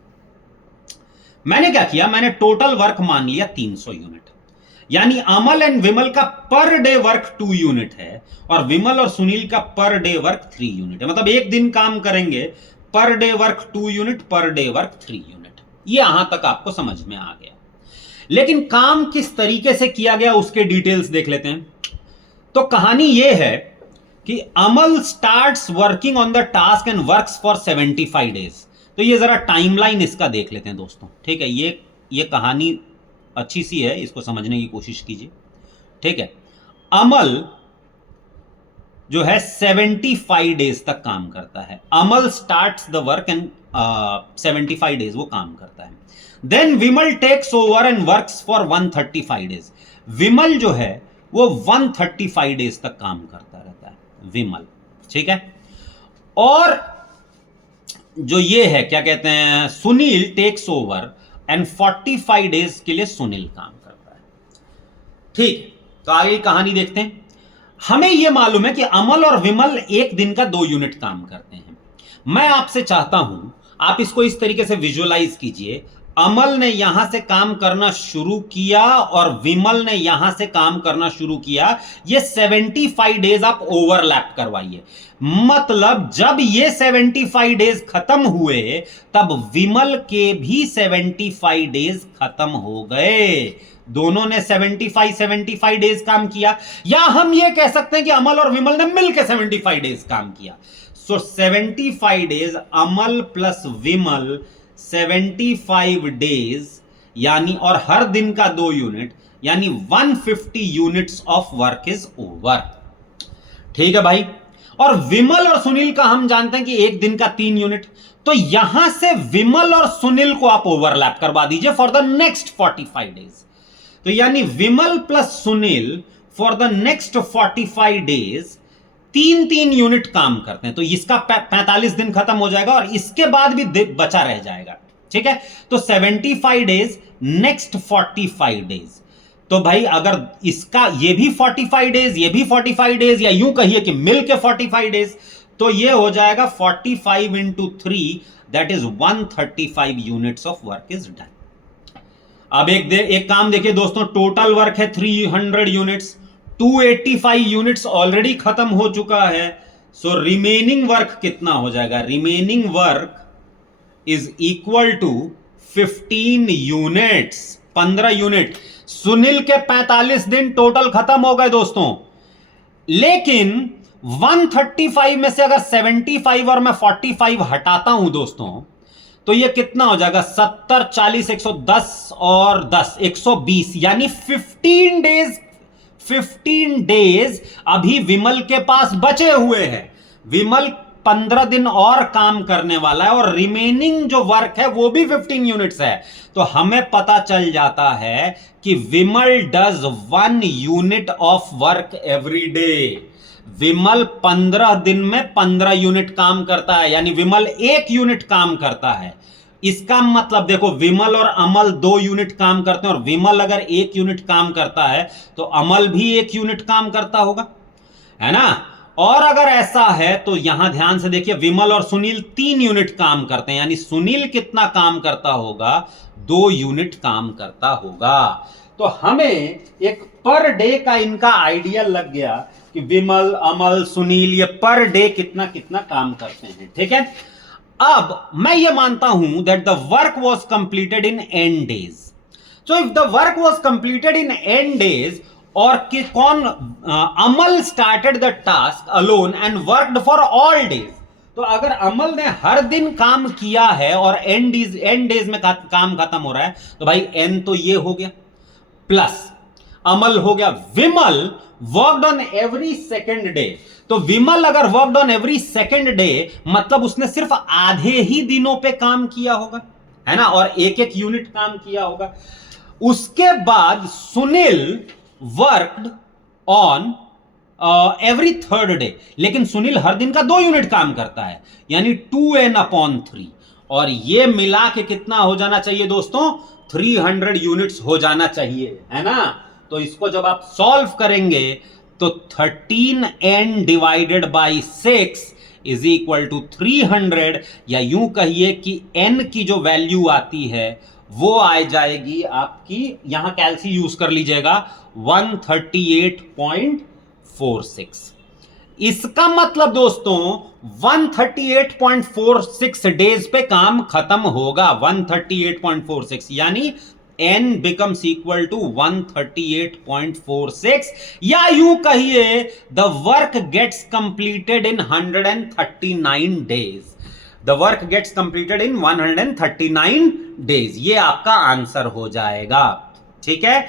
मैंने क्या किया, मैंने टोटल वर्क मान लिया 300 यूनिट, यानी अमल एंड विमल का पर डे वर्क 2 यूनिट है, और विमल और सुनील का पर डे वर्क 3 यूनिट है। मतलब एक दिन काम करेंगे, per day work 2 unit, per day work 3 unit. ये यहां तक आपको समझ में आ गया। लेकिन काम किस तरीके से किया गया उसके डिटेल्स देख लेते हैं। तो कहानी यह है कि Amal starts working on the task and works for 75 days. तो ये जरा टाइमलाइन इसका देख लेते हैं दोस्तों। ठीक है, ये कहानी अच्छी सी है, इसको समझने की कोशिश कीजिए। ठीक है, अमल जो है 75 डेज तक काम करता है। Amal starts the work and 75 days वो काम करता है। Then Vimal takes over and works for 135 days. Vimal जो है वो 135 डेज तक काम करता रहता है, विमल। ठीक है, और जो ये है क्या कहते हैं, Sunil takes over and 45 days के लिए सुनील काम करता है। ठीक, तो आगे कहानी देखते हैं। हमें यह मालूम है कि अमल और विमल एक दिन का 2 यूनिट काम करते हैं। मैं आपसे चाहता हूं आप इसको इस तरीके से विजुअलाइज कीजिए, अमल ने यहां से काम करना शुरू किया और विमल ने यहां से काम करना शुरू किया। ये 75 डेज आप ओवरलैप करवाइए। मतलब जब ये 75 डेज खत्म हुए तब विमल के भी 75 डेज खत्म हो गए। दोनों ने 75 डेज काम किया, या हम ये कह सकते हैं कि अमल और विमल ने मिलकर 75 डेज काम किया। सो 75 डेज अमल प्लस विमल 75 डेज, यानी और हर दिन का 2 यूनिट, यानी 150 units of work is over. ठीक है भाई, और विमल और सुनील का हम जानते हैं कि एक दिन का 3 यूनिट। तो यहां से विमल और सुनील को आप ओवरलैप करवा दीजिए फॉर द नेक्स्ट 45 डेज। तो यानी Vimal plus Sunil for the next 45 days 3 unit काम करते हैं। तो इसका 45 दिन खत्म हो जाएगा और इसके बाद भी बचा रह जाएगा। ठीक है, तो 75 डेज नेक्स्ट 45 डेज। तो भाई अगर इसका ये भी 45 डेज, ये भी 45 डेज, या यूं कहिए कि मिलके 45 डेज, तो ये हो जाएगा 45 into 3, that is 135 units of work is done. अब एक काम देखिए दोस्तों, टोटल वर्क है 300 यूनिट्स, 285 यूनिट्स ऑलरेडी खत्म हो चुका है। सो रिमेनिंग वर्क कितना हो जाएगा? Remaining work is equal to 15 units, 15 unit. Sunil के 45 दिन टोटल खत्म हो गए दोस्तों, लेकिन 135 में से अगर 75 और मैं 45 हटाता हूं दोस्तों, तो ये कितना हो जाएगा? 70, 40, 110 और 10, 120, यानी 15 डेज अभी विमल के पास बचे हुए हैं। विमल 15 दिन और काम करने वाला है, और रिमेनिंग जो वर्क है वो भी 15 यूनिट्स है। तो हमें पता चल जाता है कि Vimal does 1 unit of work every day. Vimal 15 दिन में 15 यूनिट काम करता है, यानी विमल 1 यूनिट काम करता है। इसका मतलब देखो, विमल और अमल 2 यूनिट काम करते हैं, और विमल अगर 1 यूनिट काम करता है तो अमल भी 1 यूनिट काम करता होगा, है ना। और अगर ऐसा है तो यहां ध्यान से देखिए, विमल और सुनील 3 यूनिट काम करते हैं, यानी सुनील कितना काम करता होगा, 2 यूनिट काम करता होगा। तो हमें एक पर डे का इनका आइडिया लग गया कि विमल, अमल, सुनील ये पर डे कितना कितना काम करते हैं, ठीक है। अब मैं ये मानता हूं that the work was completed in n days. So if the work was completed in n days, और कि कौन, Amal started the task alone and worked for all days. तो अगर अमल ने हर दिन काम किया है और n डेज में काम खत्म हो रहा है, तो भाई n तो ये हो गया, प्लस अमल हो गया। Vimal worked on every second day, तो विमल अगर worked on every second day, मतलब उसने सिर्फ आधे ही दिनों पे काम किया होगा, है ना, और 1-1 यूनिट काम किया होगा। उसके बाद Sunil worked on every third day, लेकिन सुनील हर दिन का 2 यूनिट काम करता है, यानी 2n/3, और ये मिला के कितना हो जाना चाहिए दोस्तों, 300 यूनिट्स हो जाना चाहिए, है ना। तो इसको जब आप सॉल्व करेंगे तो 13n divided by 6 is equal to 300, या यूं कहिए कि n की जो वैल्यू आती है वो आ जाएगी आपकी, यहां कैलसी यूज कर लीजिएगा, 138.46। इसका मतलब दोस्तों 138.46 डेज पे काम खत्म होगा, 138.46, यानी n becomes equal to 138.46, या यूं कहिए the work gets completed in 139 days. The work gets completed in 139 days, ये आपका आंसर हो जाएगा, ठीक है।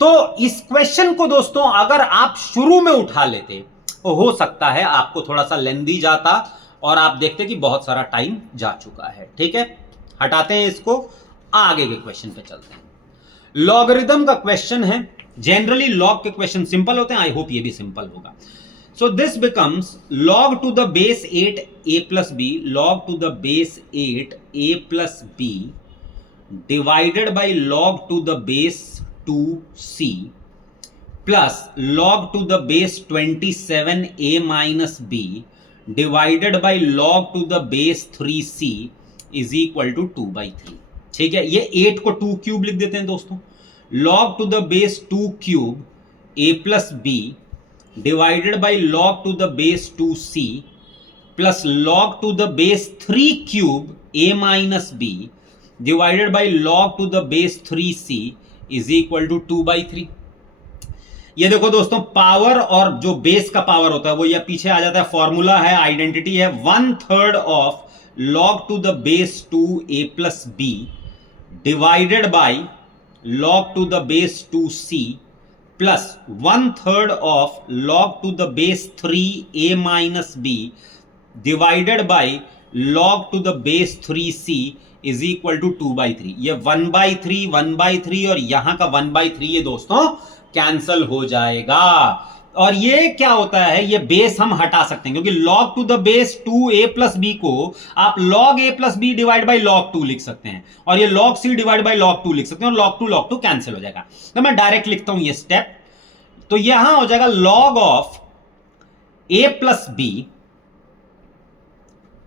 तो इस क्वेश्चन को दोस्तों अगर आप शुरू में उठा लेते तो हो सकता है आपको थोड़ा सा लेंदी जाता और आप देखते कि बहुत सारा टाइम जा चुका है, ठीक है। हटाते हैं इसको, आगे के क्वेश्चन पे चलते हैं। लॉगरिथम का क्वेश्चन है। जनरली लॉग के क्वेश्चन सिंपल होते हैं, आई होप ये भी सिंपल होगा। So this becomes log to the base 8 a plus b, log to the base 8 a plus b divided by log to the base 2c plus log to the base 27 a minus b divided by log to the base 3c is equal to 2/3, ठीक है। ये 8 को 2 cube लिख देते हैं दोस्तों, log to the base 2 cube a plus b divided by log to the base 2c plus log to the base 3 cube a minus b divided by log to the base 3c is equal to 2/3। ये देखो दोस्तों, power और जो base का power होता है वो ये पीछे आ जाता है, फॉर्मूला है, आइडेंटिटी है, 1/3 of log to the base 2a plus b divided by log to the base 2c plus 1/3 of log to the base 3a minus b divided by log to the base 3c is equal to 2/3। ये 1/3 1/3 और यहां का 1/3 ये दोस्तों cancel हो जाएगा। और ये क्या होता है, ये बेस हम हटा सकते हैं, क्योंकि log to the base 2a plus b को आप log a plus b divide by log 2 लिख सकते हैं, और ये log c divide by log 2 लिख सकते हैं, और log 2 कैंसिल हो जाएगा। तो मैं डायरेक्ट लिखता हूं ये स्टेप, तो यहां हो जाएगा log of a plus b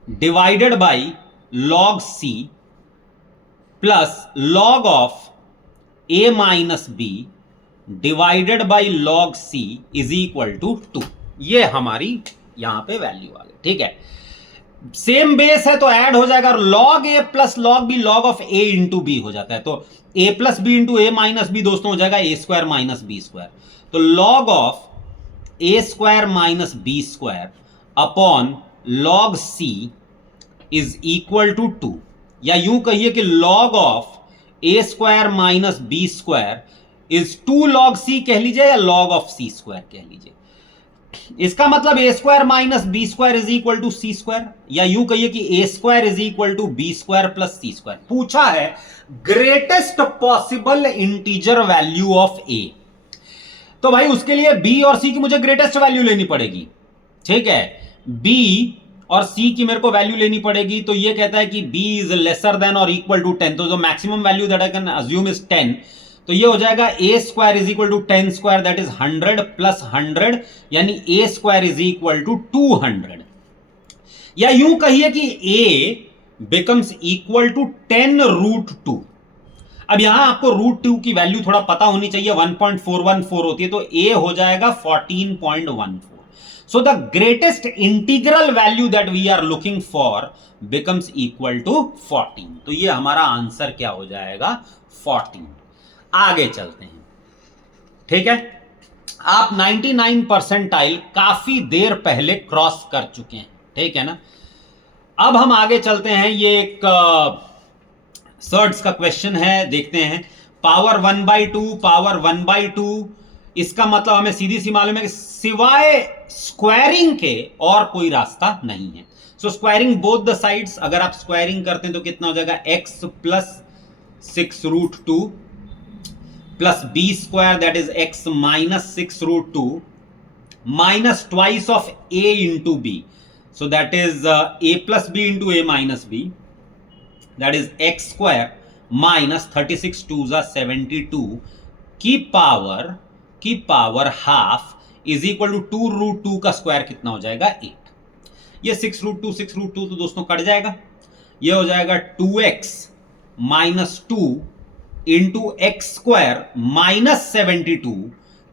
divided by log c plus log of a minus b divided by log c is equal to 2। ये हमारी यहां पे वैल्यू आ गई, ठीक है। सेम बेस है तो ऐड हो जाएगा, log a plus log b log of a into b हो जाता है, तो a plus b into a minus b दोस्तों हो जाएगा a square minus b square. तो log of a square minus b square upon log c is equal to 2, या यूं कहिए कि log of a square minus b square is 2 log c कह लीजिए, या log ऑफ c स्क्वायर कह लीजिए। इसका मतलब a square minus b square is equal to c square, या यूं कहिए कि a square is equal to b square plus c square. पूछा है greatest possible integer value of a। तो भाई उसके लिए बी और सी की मुझे ग्रेटेस्ट वैल्यू लेनी पड़ेगी, ठीक है। बी और सी की मेरे को वैल्यू लेनी पड़ेगी, तो ये कहता है कि बी इज लेसर देन और इक्वल टू 10, तो जो maximum value that I can assume is 10, तो ये हो जाएगा A square is equal to 10 square that is 100 plus 100, यानी A square is equal to 200, या यूं कहिए कि A becomes equal to 10 root 2। अब यहां आपको रूट 2 की वैल्यू थोड़ा पता होनी चाहिए, 1.414 होती है, तो ए हो जाएगा 14.14। So the greatest integral value that we are looking for becomes equal to 14, तो ये हमारा आंसर क्या हो जाएगा, 14। आगे चलते हैं, ठीक है। आप 99 परसेंटाइल काफी देर पहले क्रॉस कर चुके हैं, ठीक है ना। अब हम आगे चलते हैं, ये एक सर्ट्स का क्वेश्चन है, देखते हैं। पावर 1/2, पावर 1/2, इसका मतलब हमें सीधी सी मालूम है कि सिवाय स्क्वायरिंग के और कोई रास्ता नहीं है। सो स्क्वायरिंग बोथ द साइड्स, अगर आप स्क्वायरिंग करते हैं तो कितना हो जाएगा, x plus 6 root 2 plus b square that is x minus 6 root 2 minus twice of a into b, so that is a plus b into a minus b, that is x square minus 36 2s are 72 की power half is equal to 2 root 2 का square कितना हो जाएगा, 8। ये 6 root 2 तो दोस्तों cut जाएगा, ये हो जाएगा 2x minus 2 into x square minus 72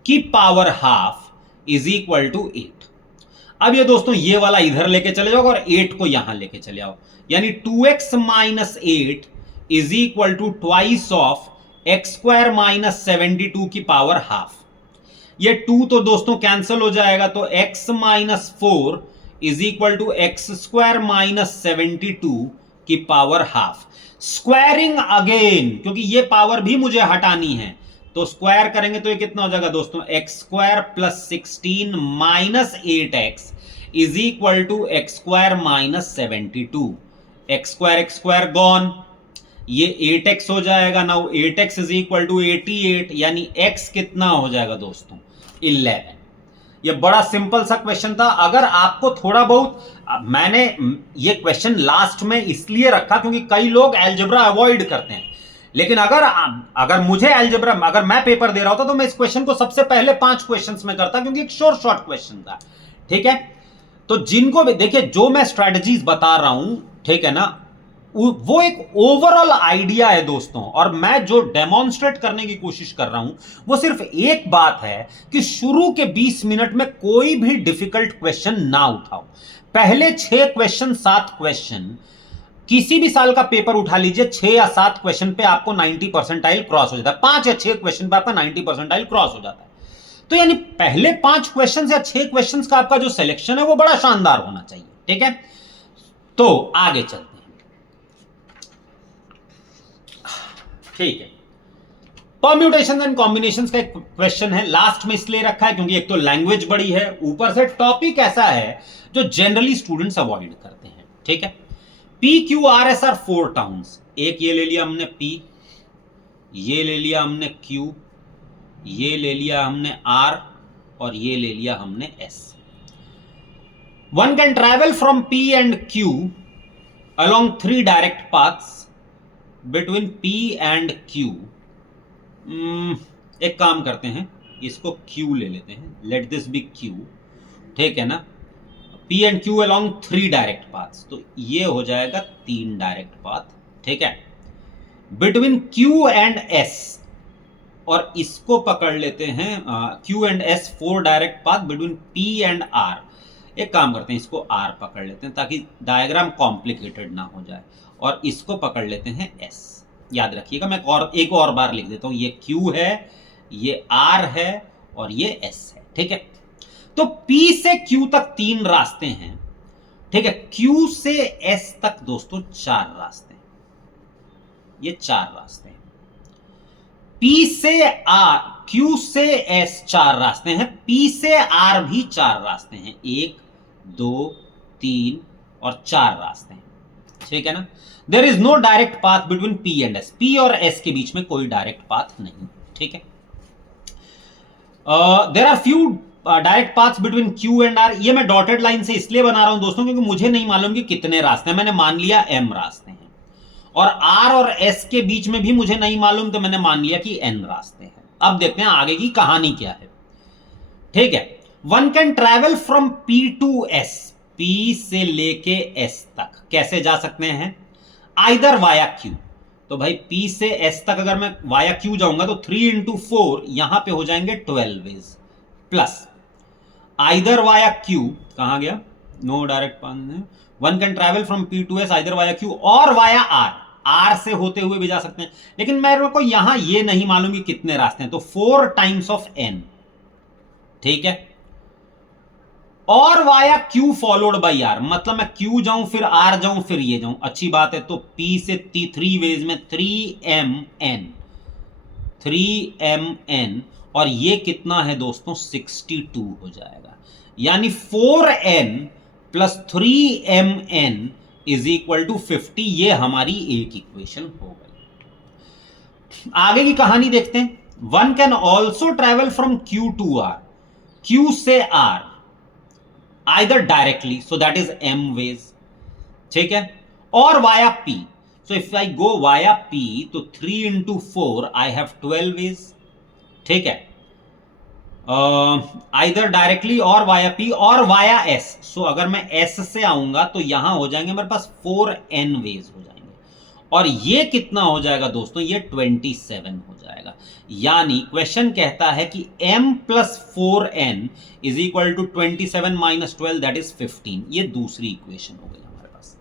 की power half is equal to 8। अब ये दोस्तों ये वाला इधर लेके चले जाओ और 8 को यहां लेके चले आओ, यानी 2x minus 8 is equal to twice of x square minus 72 की पावर हाफ। ये 2 तो दोस्तों कैंसिल हो जाएगा, तो x minus 4 is equal to x square minus 72 की पावर हाफ। स्क्वायरिंग अगेन, क्योंकि ये पावर भी मुझे हटानी है, तो स्क्वायर करेंगे तो ये कितना हो जाएगा दोस्तों, x square plus 16 minus 8x is equal to x square minus 72। X square gone, ये 8x हो जाएगा। Now 8x is equal to 88, यानी x कितना हो जाएगा दोस्तों, 11। ये बड़ा सिंपल सा क्वेश्चन था। अगर आपको थोड़ा बहुत, मैंने ये क्वेश्चन लास्ट में इसलिए रखा क्योंकि कई लोग अलजेब्रा अवॉइड करते हैं, लेकिन अगर मुझे अलजेब्रा, अगर मैं पेपर दे रहा होता तो मैं इस क्वेश्चन को सबसे पहले 5 क्वेश्चंस में करता, क्योंकि एक शॉर्ट क्वेश्चन था, ठीक है। तो जिनको भी देखिए, जो मैं स्ट्रेटजीज बता रहा हूं, ठीक है ना, वो एक ओवरऑल आइडिया है दोस्तों, और मैं जो डेमोन्स्ट्रेट करने की कोशिश कर रहा हूं वो सिर्फ एक बात है कि शुरू के 20 मिनट में कोई भी डिफिकल्ट क्वेश्चन ना उठाओ। पहले 6 क्वेश्चन 7 क्वेश्चन, किसी भी साल का पेपर उठा लीजिए, 6 या 7 क्वेश्चन पे आपको 90 परसेंटाइल क्रॉस हो जाता है, 5 या 6 क्वेश्चन पे आपका 90 परसेंटाइल क्रॉस हो जाता है। तो यानी पहले 5 क्वेश्चन या 6 क्वेश्चन का आपका जो सिलेक्शन है वो बड़ा शानदार होना चाहिए, ठीक है। तो आगे चलते हैं, ठीक है। परम्यूटेशन एंड कॉम्बिनेशंस का एक क्वेश्चन है, लास्ट में इसलिए रखा है क्योंकि एक तो लैंग्वेज बड़ी है, ऊपर से टॉपिक ऐसा है जो जनरली स्टूडेंट्स अवॉइड करते हैं, ठीक है। P Q R S R 4 towns, एक ये ले लिया हमने P, ये ले लिया हमने Q, ये ले लिया हमने R, और ये ले लिया हमने S। One can travel from P and Q along 3 direct paths between P and Q। एक काम करते हैं, इसको Q ले लेते हैं, let this be Q, ठीक है ना। P and Q along 3 direct paths, तो ये हो जाएगा 3 डायरेक्ट पाथ, ठीक है। बिटवीन Q एंड S, और इसको पकड़ लेते हैं Q and S 4 direct path between P and R। एक काम करते हैं, इसको R पकड़ लेते हैं ताकि डायग्राम कॉम्प्लिकेटेड ना हो जाए, और इसको पकड़ लेते हैं S। याद रखिएगा, मैं एक और बार लिख देता हूं, ये Q है, ये R है, और ये S है, ठीक है। तो P से Q तक 3 रास्ते हैं, ठीक है। Q से S तक दोस्तों 4 रास्ते हैं, ये 4 रास्ते हैं। P से R, Q से S 4 रास्ते हैं, P से R भी 4 रास्ते हैं, 1 2 3 और 4 रास्ते हैं, ठीक है ना। There is no direct path between P and S, P और S के बीच में कोई डायरेक्ट पाथ नहीं, ठीक है। There are few direct paths between Q and R. ये मैं डॉटेड लाइन से इसलिए बना रहा हूं दोस्तों क्योंकि मुझे नहीं मालूम कि कितने रास्ते हैं। मैंने मान लिया m रास्ते हैं, और r और s के बीच में भी मुझे नहीं मालूम, तो मैंने मान लिया कि n रास्ते हैं। अब देखते हैं आगे की कहानी क्या है। ठीक है, one can travel from P to S, P से लेके S तक कैसे जा सकते हैं? Either via Q। तो भाई P से S तक अगर मैं वाया Q जाऊंगा तो 3 इंटू 4 यहां पे हो जाएंगे 12 ways, plus either via Q, कहां गया, no direct, one can travel from P to S either via Q और वाया R से होते हुए भी जा सकते हैं। लेकिन मेरे को यहां ये नहीं मालूम कि कितने रास्ते हैं, तो 4 टाइम्स ऑफ n, ठीक है, और via Q followed by R, मतलब मैं Q जाऊं फिर R जाऊं फिर ये जाऊं, अच्छी बात है। तो P से 3 वेज में 3mn, और ये कितना है दोस्तों, 62 हो जाएगा। यानी 4n plus 3mn is equal to 50। ये हमारी एक इक्वेशन हो गई। आगे की कहानी देखते हैं। One can also travel from Q to R, Q से R either directly, so that is m ways, ठीक है, और via P। So if I go via P तो 3 इंटू 4 आई हैव 12 वेज, ठीक है, आइदर डायरेक्टली और via P और via S। सो अगर मैं S से आऊंगा तो यहां हो जाएंगे मेरे पास 4n वेज हो जाएंगे, और ये कितना हो जाएगा दोस्तों, ये 27 हो जाएगा। यानी क्वेश्चन कहता है कि m plus 4n is equal to 27 minus 12 that is 15। ये दूसरी इक्वेशन हो गई हमारे पास।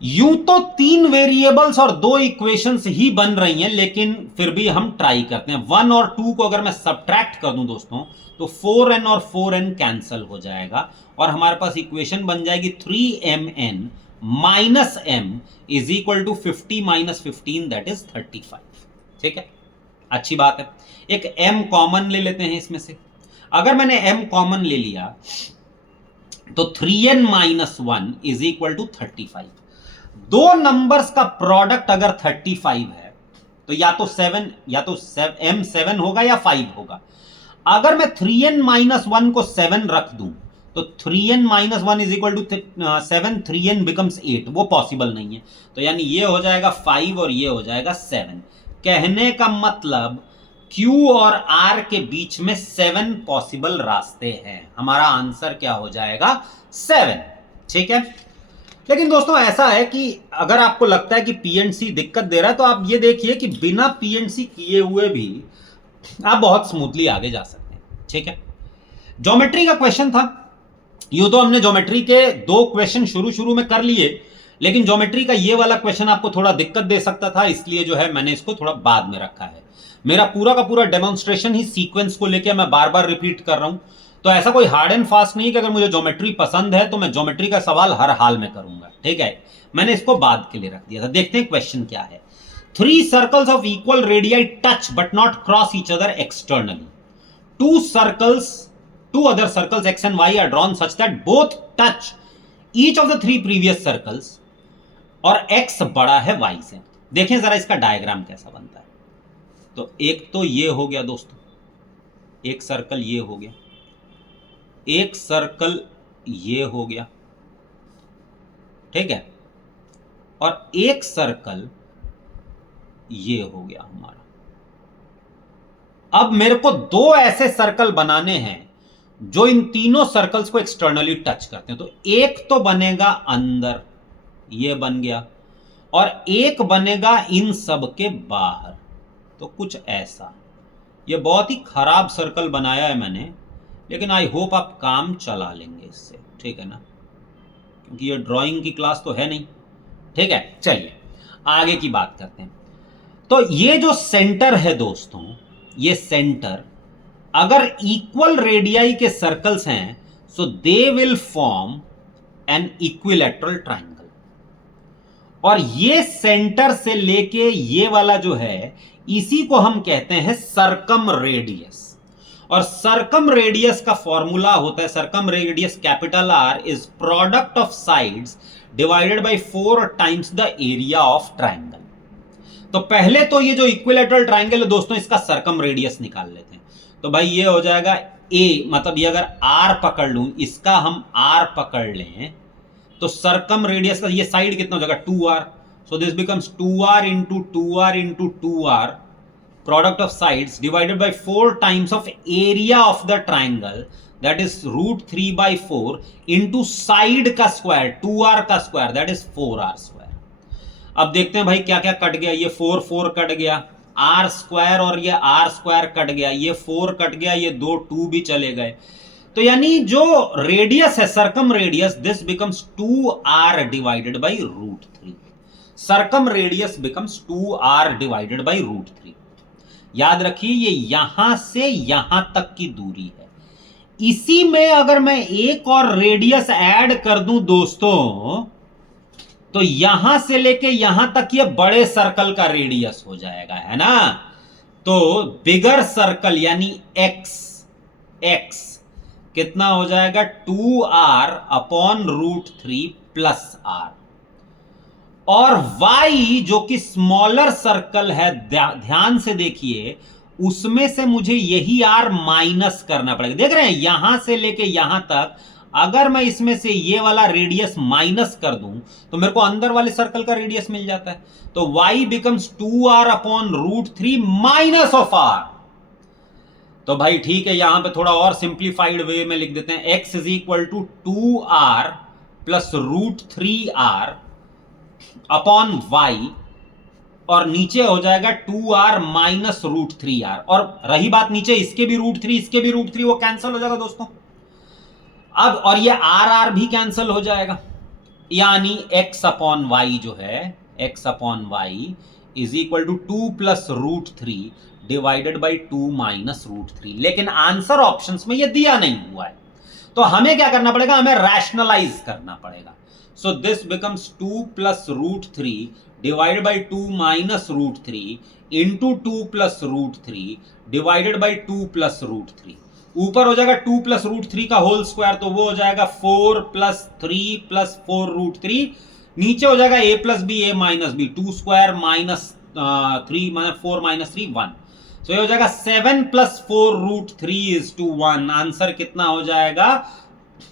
यूं तो 3 वेरिएबल्स और 2 इक्वेशंस ही बन रही हैं, लेकिन फिर भी हम ट्राई करते हैं। 1 और 2 को अगर मैं सब्ट्रैक्ट कर दूं दोस्तों तो 4n और 4n कैंसल हो जाएगा, और हमारे पास इक्वेशन बन जाएगी 3mn minus m is equal to 50 minus 15 that is 35। ठीक है, अच्छी बात है। एक m कॉमन ले लेते हैं इसमें से। अगर मैंने m कॉमन ले लिया तो 3n minus 1 is equal to 35। दो नंबर्स का प्रोडक्ट अगर 35 है तो या तो 7 या तो m 7 होगा या 5 होगा। अगर मैं 3n माइनस 1 को 7 रख दूं तो 3n minus 1 is equal to 7, 3n becomes 8, वो पॉसिबल नहीं है। तो यानी ये हो जाएगा 5 और ये हो जाएगा 7। कहने का मतलब Q और R के बीच में 7 पॉसिबल रास्ते हैं। हमारा आंसर क्या हो जाएगा, 7। ठीक है, लेकिन दोस्तों ऐसा है कि अगर आपको लगता है कि PNC दिक्कत दे रहा है तो आप ये देखिए कि बिना PNC किए हुए भी आप बहुत स्मूथली आगे जा सकते हैं। ठीक है, ज्योमेट्री का क्वेश्चन था। यूं तो हमने ज्योमेट्री के 2 क्वेश्चन शुरू में कर लिए, लेकिन ज्योमेट्री का ये वाला क्वेश्चन आपको थोड़ा दिक्कत दे सकता था, इसलिए जो है मैंने इसको थोड़ा बाद में रखा है। मेरा पूरा का पूरा डेमोन्स्ट्रेशन ही सीक्वेंस को लेकर मैं बार बार रिपीट कर रहा हूं, तो ऐसा कोई हार्ड एंड फास्ट नहीं कि अगर मुझे ज्योमेट्री पसंद है तो मैं ज्योमेट्री का सवाल हर हाल में करूंगा। ठीक है, मैंने इसको बाद के लिए रख दिया था। देखते हैं क्वेश्चन क्या है। 3 circles of equal radii touch but not cross each other externally. 2 other circles x and y are drawn such that both touch each of the 3 previous circles और x बड़ा है y से। देखें जरा इसका डायग्राम कैसा बनता है। तो एक तो ये हो गया दोस्तों, एक सर्कल ये हो गया, एक सर्कल ये हो गया, ठीक है, और एक सर्कल ये हो गया हमारा। अब मेरे को 2 ऐसे सर्कल बनाने हैं जो इन तीनों सर्कल्स को एक्सटर्नली टच करते हैं। तो एक तो बनेगा अंदर, ये बन गया, और एक बनेगा इन सब के बाहर। तो कुछ ऐसा, ये बहुत ही खराब सर्कल बनाया है मैंने, लेकिन आई होप आप काम चला लेंगे इससे। ठीक है ना, क्योंकि ये ड्राइंग की क्लास तो है नहीं। ठीक है, चलिए आगे की बात करते हैं। तो ये जो सेंटर है दोस्तों, ये सेंटर अगर इक्वल रेडियाई के सर्कल्स हैं so they will form an equilateral triangle. और ये सेंटर से लेके ये वाला जो है, इसी को हम कहते हैं सर्कम रेडियस। और सर्कम रेडियस का फॉर्मूला होता है, circum radius capital R is product of sides divided by 4 times the area of triangle. तो पहले तो ये जो इक्विलैटरल ट्राइंगल है दोस्तों, इसका सर्कम रेडियस निकाल लेते हैं। तो भाई ये हो जाएगा ए, मतलब ये अगर आर पकड़ लूं, इसका हम आर पकड़ लें तो सर्कम रेडियस का ये साइड कितना हो जाएगा 2r, so this becomes 2r into 2r into 2r product of sides divided by 4 times of area of the triangle, that is root 3 by 4 into side का square 2r का square, that is 4r square. अब देखते हैं भाई क्या क्या cut गया, ये 4 4 कट गया, r स्क्वायर और ये r स्क्वायर कट गया, ये 4 कट गया, ये 2 2 भी चले गए। तो यानी जो रेडियस है circumradius, this becomes 2r divided by root 3। Circumradius becomes 2r divided by root 3। याद रखिए ये यहां से यहां तक की दूरी है। इसी में अगर मैं एक और रेडियस ऐड कर दूं दोस्तों, तो यहां से लेके यहां तक ये बड़े सर्कल का रेडियस हो जाएगा, है ना। तो बिगर सर्कल यानी x कितना हो जाएगा 2r upon root 3 plus r, और y जो कि स्मॉलर सर्कल है, ध्यान से देखिए, उसमें से मुझे यही r माइनस करना पड़ेगा। देख रहे हैं यहां से लेके यहां तक अगर मैं इसमें से ये वाला रेडियस माइनस कर दूं तो मेरे को अंदर वाले सर्कल का रेडियस मिल जाता है। तो y becomes 2r upon root 3 minus of r। तो भाई ठीक है, यहां पे थोड़ा और सिंप्लीफाइड वे में लिख देते हैं, x is equal to 2r plus root 3r upon y, और नीचे हो जाएगा 2r माइनस रूट 3r, और रही बात नीचे इसके भी रूट 3 इसके भी रूट 3, वो कैंसिल हो जाएगा दोस्तों। अब और ये r भी कैंसिल हो जाएगा, यानी x अपॉन y जो है, x upon y is equal to 2 plus root 3 divided by 2 minus root 3। लेकिन आंसर ऑप्शंस में ये दिया नहीं हुआ है, तो हमें क्या करना पड़ेगा, हमें रैशनलाइज करना पड़ेगा। So this becomes 2 plus root 3 divided by 2 minus root 3 into 2 plus root 3 divided by 2 plus root 3। ऊपर हो जाएगा 2 plus root 3 का होल स्क्वायर, तो वो हो जाएगा 4 plus 3 plus 4 root 3। नीचे हो जाएगा a plus b a minus b, 2 square minus 3 minus 4 minus 3 1। So ये हो जाएगा 7 plus 4 root 3 is to 1। Answer कितना हो जाएगा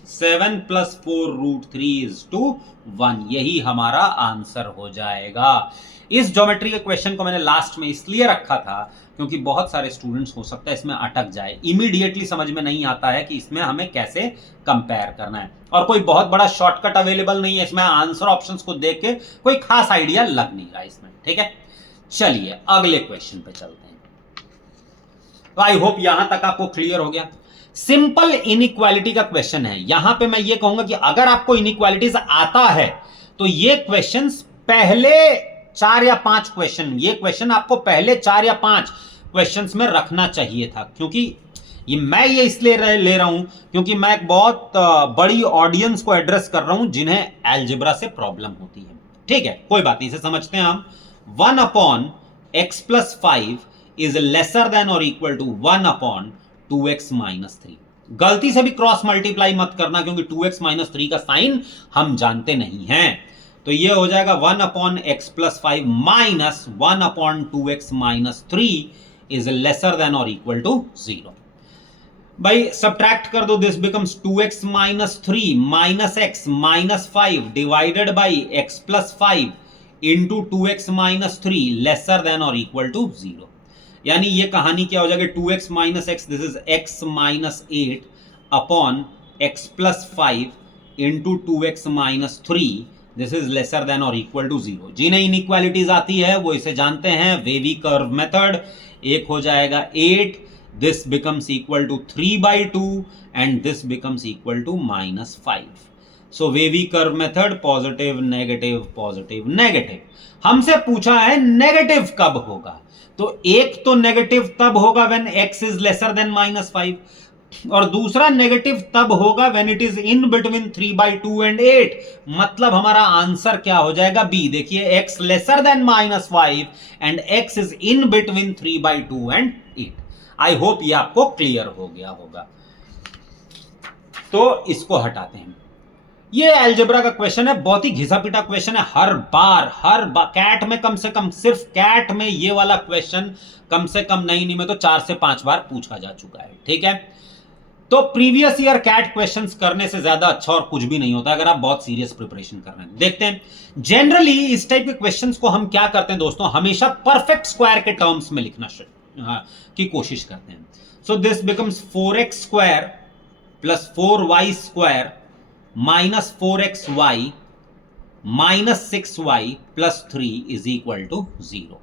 7 प्लस 4 रूट 3 इज टू 1। यही हमारा आंसर हो जाएगा। इस ज्योमेट्री के क्वेश्चन को मैंने लास्ट में इसलिए रखा था क्योंकि बहुत सारे स्टूडेंट्स हो सकता है इसमें अटक जाए, इमीडिएटली समझ में नहीं आता है कि इसमें हमें कैसे कंपेयर करना है, और कोई बहुत बड़ा शॉर्टकट अवेलेबल नहीं है इसमें। आंसर ऑप्शंस को देख के कोई खास आइडिया लग नहीं रहा इसमें, ठीक है। चलिए अगले क्वेश्चन पे चलते हैं। तो आई होप यहां तक आपको क्लियर हो गया। सिंपल इनइक्वालिटी का क्वेश्चन है। यहां पे मैं ये कहूंगा कि अगर आपको इनइक्वालिटीज आता है तो ये क्वेश्चंस पहले 4 या 5 क्वेश्चन, ये क्वेश्चन आपको पहले 4 या 5 क्वेश्चंस में रखना चाहिए था, क्योंकि मैं ये इसलिए ले रहा हूं क्योंकि मैं एक बहुत बड़ी ऑडियंस को एड्रेस कर रहा हूं जिन्हें अलजेब्रा से प्रॉब्लम होती है, ठीक है। कोई बात नहीं, इसे समझते हैं हम। 1 upon x plus 5 is lesser than और equal to 1 upon 2x minus 3। गलती से भी क्रॉस मल्टीप्लाई मत करना, क्योंकि 2x माइनस 3 का साइन हम जानते नहीं हैं। तो ये हो जाएगा 1 upon x plus 5 minus 1 upon 2x minus 3 is lesser than और इक्वल टू 0। भाई सब्ट्रैक्ट कर दो, this becomes 2x minus 3 minus x minus 5 divided by x plus 5 into 2x minus 3 laser than और इक्वल टू 0। यानी ये कहानी क्या हो जाएगी, 2x minus x, this is x minus 8 upon x plus 5 into 2x minus 3, this is lesser than और equal to 0। जिन्हें inequalities आती है वो इसे जानते हैं, वेवी कर्व मेथड। एक हो जाएगा 8, this becomes equal to 3/2 and this becomes equal to -5। So wavy curve method, positive negative positive negative. हमसे पूछा है नेगेटिव कब होगा, तो एक तो नेगेटिव तब होगा when x is lesser then -5, और दूसरा नेगेटिव तब होगा when it is in between 3/2 and 8। मतलब हमारा आंसर क्या हो जाएगा, बी। देखिए x lesser than -5 and x is in between 3/2 and 8। I hope ये आपको क्लियर हो गया होगा। तो इसको हटाते हैं। ये अलजेब्रा का क्वेश्चन है, बहुत ही घिसा पिटा क्वेश्चन है। हर बार कैट में कम से कम, सिर्फ कैट में ये वाला क्वेश्चन कम से कम नहीं में तो 4 से 5 बार पूछा जा चुका है, ठीक है। तो प्रीवियस ईयर कैट क्वेश्चंस करने से ज्यादा अच्छा और कुछ भी नहीं होता अगर आप बहुत सीरियस प्रिपरेशन कर रहे हैं। देखते हैं, जनरली इस टाइप के क्वेश्चंस को हम क्या करते हैं दोस्तों, हमेशा परफेक्ट स्क्वायर के टर्म्स में लिखना की कोशिश करते हैं। So this becomes 4x square plus 4y square minus 4xy minus 6y plus 3 is equal to 0।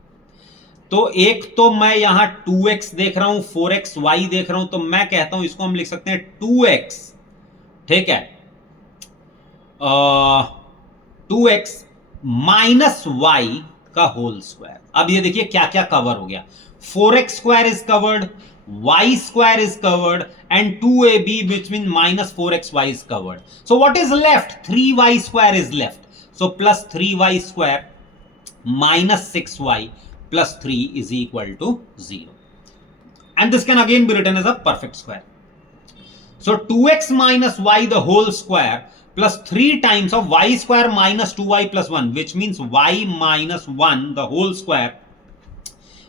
तो एक तो मैं यहां 2x देख रहा हूं, 4xy देख रहा हूं, तो मैं कहता हूं इसको हम लिख सकते हैं 2x, ठीक है, 2x माइनस y का होल स्क्वायर। अब ये देखिए क्या क्या कवर हो गया, 4x square is covered, y square is covered and 2ab which means minus 4xy is covered. So what is left? 3y square is left. So plus 3y square minus 6y plus 3 is equal to 0. And this can again be written as a perfect square. So 2x minus y the whole square plus 3 times of y square minus 2y plus 1 which means y minus 1 the whole square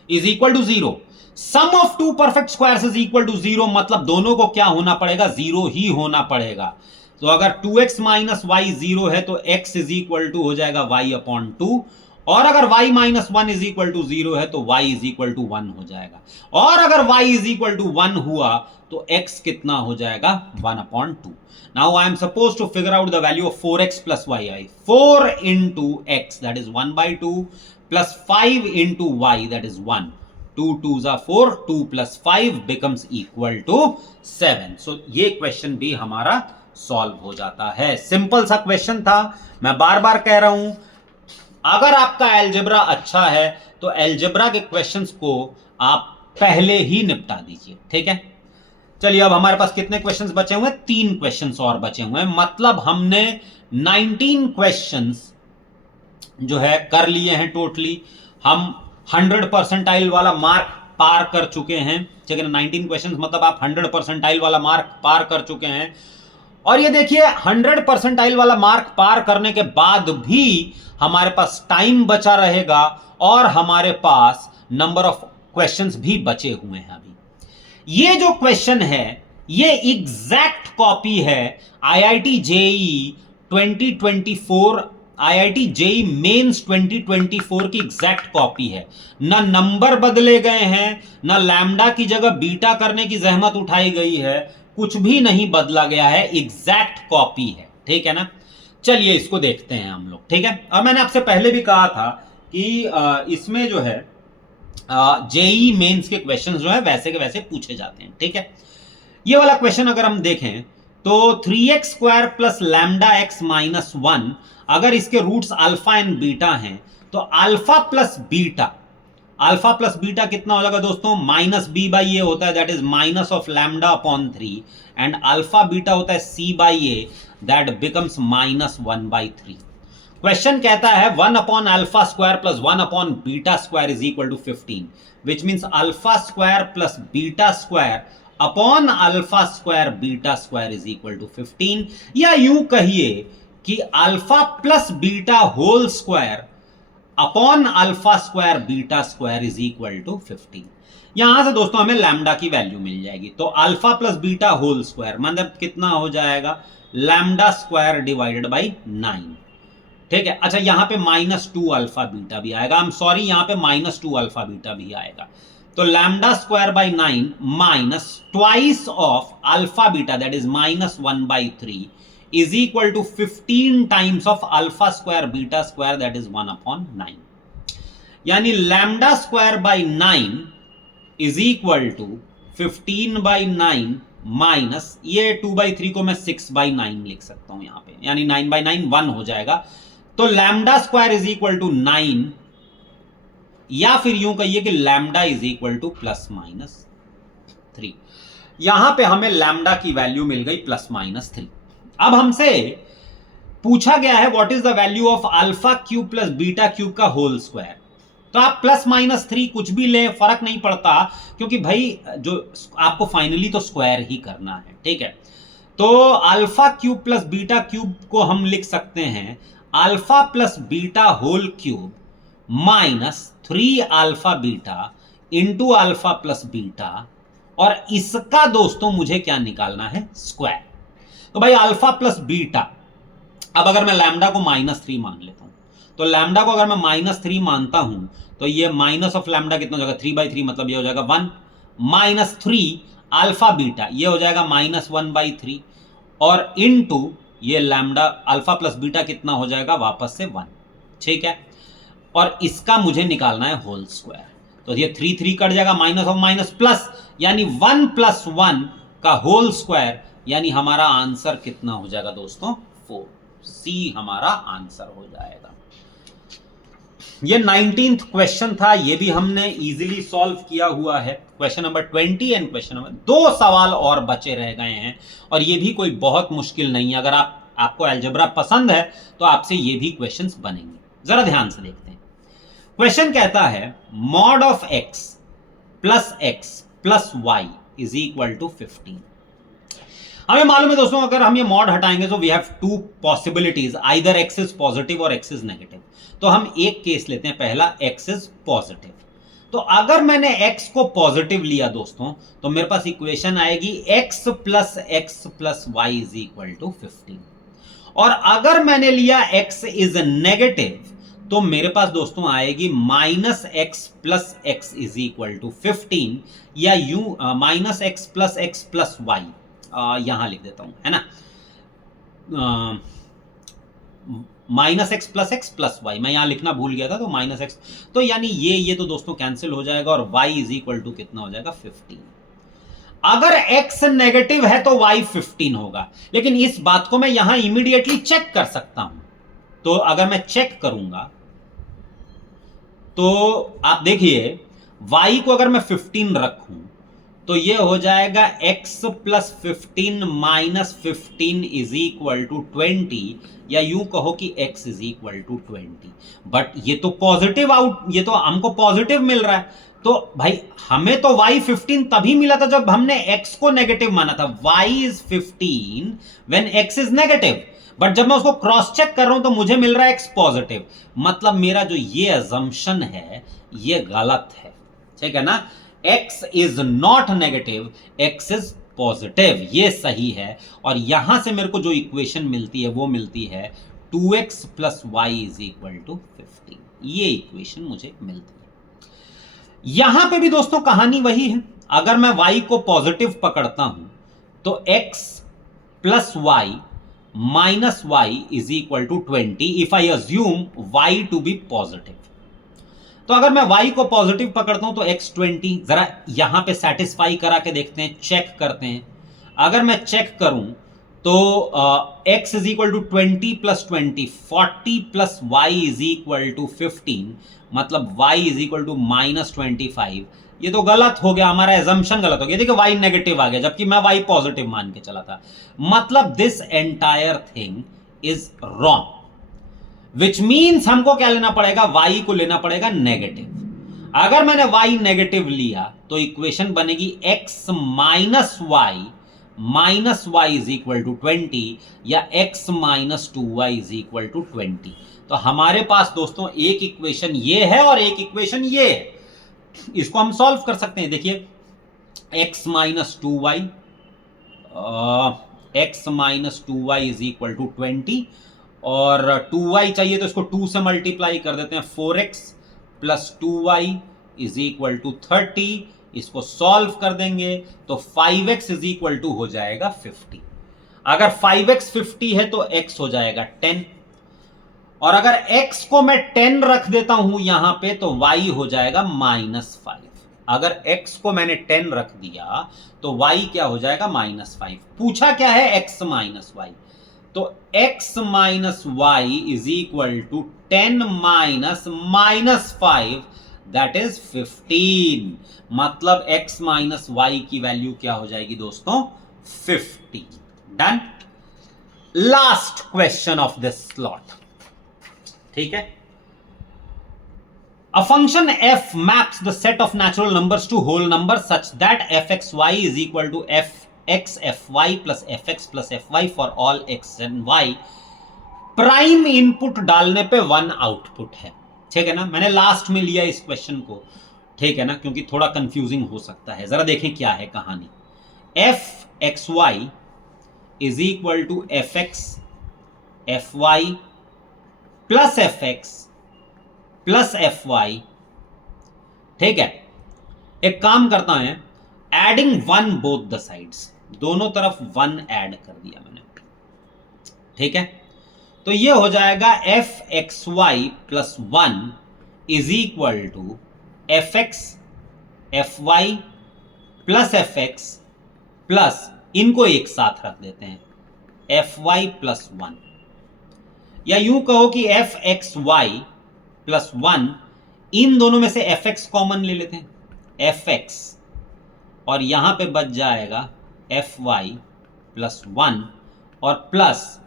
is equal to 0. Sum of two perfect squares is equal to 0, मतलब दोनों को क्या होना पड़ेगा, 0 ही होना पड़ेगा। तो अगर 2x माइनस वाई 0 है तो x इज इक्वल टू हो जाएगा y अपॉन 2, और अगर y minus 1 is equal to 0 है तो y इज इक्वल टू 1 हो जाएगा, और अगर y इज इक्वल टू 1 हुआ तो x कितना हो जाएगा, 1 upon 2। Now I am suppose to figure out the value of 4x plus y, 4 into x that is 1/2 plus 5 into y that is 1, 2 2s are 4, 2 plus 5 becomes equal to 7। So ये question भी हमारा solve हो जाता है। Simple सा question था, मैं बार बार कह रहा हूं, अगर आपका अलजेब्रा अच्छा है तो अलजेब्रा के क्वेश्चंस को आप पहले ही निपटा दीजिए, ठीक है। चलिए अब हमारे पास कितने क्वेश्चंस बचे हुए हैं, 3 क्वेश्चंस और बचे हुए हैं, मतलब हमने 19 क्वेश्चंस जो है कर लिए हैं टोटली। हम 100 परसेंटाइल वाला मार्क पार कर चुके हैं, ठीक है ना। 19 क्वेश्चंस मतलब आप 100 परसेंटाइल वाला मार्क पार कर चुके हैं। और ये देखिए 100 परसेंटाइल वाला मार्क पार करने के बाद भी हमारे पास टाइम बचा रहेगा और हमारे पास नंबर ऑफ क्वेश्चंस भी बचे हुए हैं। अभी ये जो क्वेश्चन है ये एग्जैक्ट कॉपी है IIT JEE 2024, IIT JEE mains 2024 की एग्जैक्ट कॉपी है। ना नंबर बदले गए हैं, ना लैम्डा की जगह बीटा करने की जहमत उठाई गई है, कुछ भी नहीं बदला गया है, एग्जैक्ट कॉपी है, ठीक है ना। चलिए इसको देखते हैं हम लोग, ठीक है। और मैंने आपसे पहले भी कहा था कि इसमें जो है जेईई मेंस के क्वेश्चन जो है वैसे के वैसे पूछे जाते हैं, ठीक है। ये वाला क्वेश्चन अगर हम देखें तो 3x square plus lambda x minus 1, अगर इसके रूट्स अल्फा एंड बीटा हैं तो अल्फा प्लस बीटा कितना हो जाएगा दोस्तों, माइनस बी बाई ए होता है, that is minus of lambda upon 3, and alpha beta होता है C by A, that becomes minus 1/3। Question कहता है 1 upon alpha square plus 1 upon beta square is equal to 15, which means alpha square plus beta square upon alpha square beta square is equal to 15, या यूं कहिए कि alpha plus beta whole square upon alpha square beta square is equal to 15। यहां से दोस्तों हमें lambda की value मिल जाएगी, तो alpha plus beta whole square मतलब कितना हो जाएगा, लैम्डा स्क्वायर डिवाइडेड बाई 9, ठीक है। अच्छा यहां पे -2 अल्फा बीटा भी आएगा, आई एम सॉरी यहां पे -2 अल्फा बीटा भी आएगा, तो lambda square by 9 minus twice of alpha beta that is -1/3 is equal to 15 times of alpha square beta square that is 1 upon 9, यानी lambda square by 9 is equal to 15/9 minus ये 2/3 को मैं 6/9 लिख सकता हूं यहां पे, यानी 9/9 1 हो जाएगा, तो lambda square is equal to 9, या फिर यूं कहिए कि लैम्डा इज इक्वल टू +-3। यहां पे हमें लैम्डा की वैल्यू मिल गई +-3। अब हमसे पूछा गया है what is the value of alpha cube plus beta cube का होल स्क्वायर, तो आप +-3 कुछ भी लें फर्क नहीं पड़ता, क्योंकि भाई जो आपको फाइनली तो स्क्वायर ही करना है, ठीक है। तो alpha cube plus beta cube को हम लिख सकते हैं alpha plus beta whole cube minus 3 alpha beta into alpha plus beta, और इसका दोस्तों मुझे क्या निकालना है, स्क्वायर। तो भाई अल्फा प्लस बीटा, अब अगर मैं लैम्डा को -3 मान लेता हूं, तो लैम्डा को अगर मैं -3 मानता हूं तो ये माइनस ऑफ लैम्डा कितना हो जाएगा, 3/3, मतलब ये हो जाएगा 1 माइनस 3 अल्फा बीटा, ये हो जाएगा -1/3, और इनटू ये लैम्डा अल्फा प्लस बीटा कितना हो जाएगा, वापस से 1। ठीक है, और इसका मुझे निकालना है होल स्क्वायर। तो ये 3 कट जाएगा, माइनस ऑफ माइनस प्लस, यानी 1 + 1 का होल स्क्वायर, यानी हमारा आंसर कितना हो जाएगा दोस्तों, 4। सी हमारा आंसर हो जाएगा। ये 19th क्वेश्चन था, ये भी हमने इजीली सॉल्व किया हुआ है। Question number 20 and question number 2 सवाल और बचे रह गए हैं, और ये भी कोई बहुत मुश्किल नहीं है। अगर आपको अलजेब्रा पसंद है तो आपसे ये भी क्वेश्चंस बनेंगे। जरा ध्यान से देखते हैं। क्वेश्चन कहता है mod of x plus x plus y is equal to 15। हमें मालूम है दोस्तों, अगर हम ये मॉड हटाएंगे तो we have 2 possibilities, either x is positive और x इज नेगेटिव। तो हम एक केस लेते हैं, पहला x इज पॉजिटिव। तो अगर मैंने x को पॉजिटिव लिया दोस्तों, तो मेरे पास इक्वेशन आएगी x plus y is equal to 15। और अगर मैंने लिया x इज नेगेटिव, तो मेरे पास दोस्तों आएगी -x plus x is equal to 15, या यू -x प्लस वाई, यहां लिख देता हूं, है ना, -x प्लस वाई, मैं यहां लिखना भूल गया था, तो -x, तो यानी ये तो दोस्तों कैंसिल हो जाएगा, और y इज इक्वल टू कितना हो जाएगा, 15। अगर x नेगेटिव है तो y 15 होगा, लेकिन इस बात को मैं यहां इमीडिएटली चेक कर सकता हूं। तो अगर मैं चेक करूंगा तो आप देखिए, y को अगर मैं 15 रखूं तो ये हो जाएगा x plus 15 minus 15 is equal to 20, या यूं कहो कि x is equal to 20। But ये तो पॉजिटिव ये तो हमको पॉजिटिव मिल रहा है। तो भाई हमें तो y 15 तभी मिला था जब हमने x को नेगेटिव माना था। y is 15 when x is negative, but जब मैं उसको क्रॉस चेक कर रहा हूं तो मुझे मिल रहा है x पॉजिटिव। मतलब मेरा जो ये अजम्पशन है ये गलत है, ठीक है ना। x is not negative, x is positive, ये सही है। और यहां से मेरे को जो इक्वेशन मिलती है वो मिलती है 2x plus y is equal to 15। ये इक्वेशन मुझे मिलती है। यहां पे भी दोस्तों कहानी वही है। अगर मैं y को पॉजिटिव पकड़ता हूं तो x plus y minus y is equal to 20 if I assume y to be positive. तो अगर मैं y को पॉजिटिव पकड़ता हूं तो x 20, जरा यहां पे सेटिस्फाई करा के देखते हैं, चेक करते हैं। अगर मैं चेक करूं तो x is equal to 20 plus 20, 40 plus y is equal to 15, मतलब y इज इक्वल टू -25। ये तो गलत हो गया, हमारा एजम्पशन गलत हो गया। देखिए y नेगेटिव आ गया जबकि मैं y पॉजिटिव मान के चला था। मतलब this entire thing is wrong, which means हमको क्या लेना पड़ेगा, y को लेना पड़ेगा नेगेटिव। अगर मैंने y नेगेटिव लिया तो इक्वेशन बनेगी x minus y is equal to 20, या x minus 2y is equal to 20। तो हमारे पास दोस्तों एक इक्वेशन ये है और एक इक्वेशन ये है। इसको हम सॉल्व कर सकते हैं। देखिए x minus 2y is equal to 20, और 2y चाहिए तो इसको 2 से मल्टीप्लाई कर देते हैं, 4x plus 2y is equal to 30। इसको सॉल्व कर देंगे तो 5x इज इक्वल टू हो जाएगा 50। अगर 5x 50 है तो x हो जाएगा 10, और अगर x को मैं 10 रख देता हूं यहां पे तो y हो जाएगा -5। अगर x को मैंने 10 रख दिया तो y क्या हो जाएगा, -5। पूछा क्या है, x माइनस वाई, तो x minus y is equal to 10 minus -5, that is 15। मतलब x माइनस वाई की वैल्यू क्या हो जाएगी दोस्तों, 50। Done. Last question of this slot, ठीक है। A function f maps the set of natural numbers to whole numbers such that fxy is equal to f x f y plus f x plus f y for all x and y, prime input डालने पे 1 output है। ठीक है ना, मैंने last में लिया इस क्वेश्चन को, ठीक है ना, क्योंकि थोड़ा कंफ्यूजिंग हो सकता है। जरा देखें क्या है कहानी। F x y is equal to f x f y plus f x plus f y. ठीक है, एक काम करता है, एडिंग 1 बोथ द साइड्स, दोनों तरफ 1 ऐड कर दिया मैंने। ठीक है, तो ये हो जाएगा f x y plus 1 is equal to f x f y plus f x plus, इनको एक साथ रख देते हैं, एफ वाई प्लस 1, या यूं कहो कि एफ एक्स वाई प्लस 1, इन दोनों में से एफ एक्स कॉमन ले लेते हैं, एफ एक्स, और यहां पे बच जाएगा एफ वाई प्लस 1, और प्लस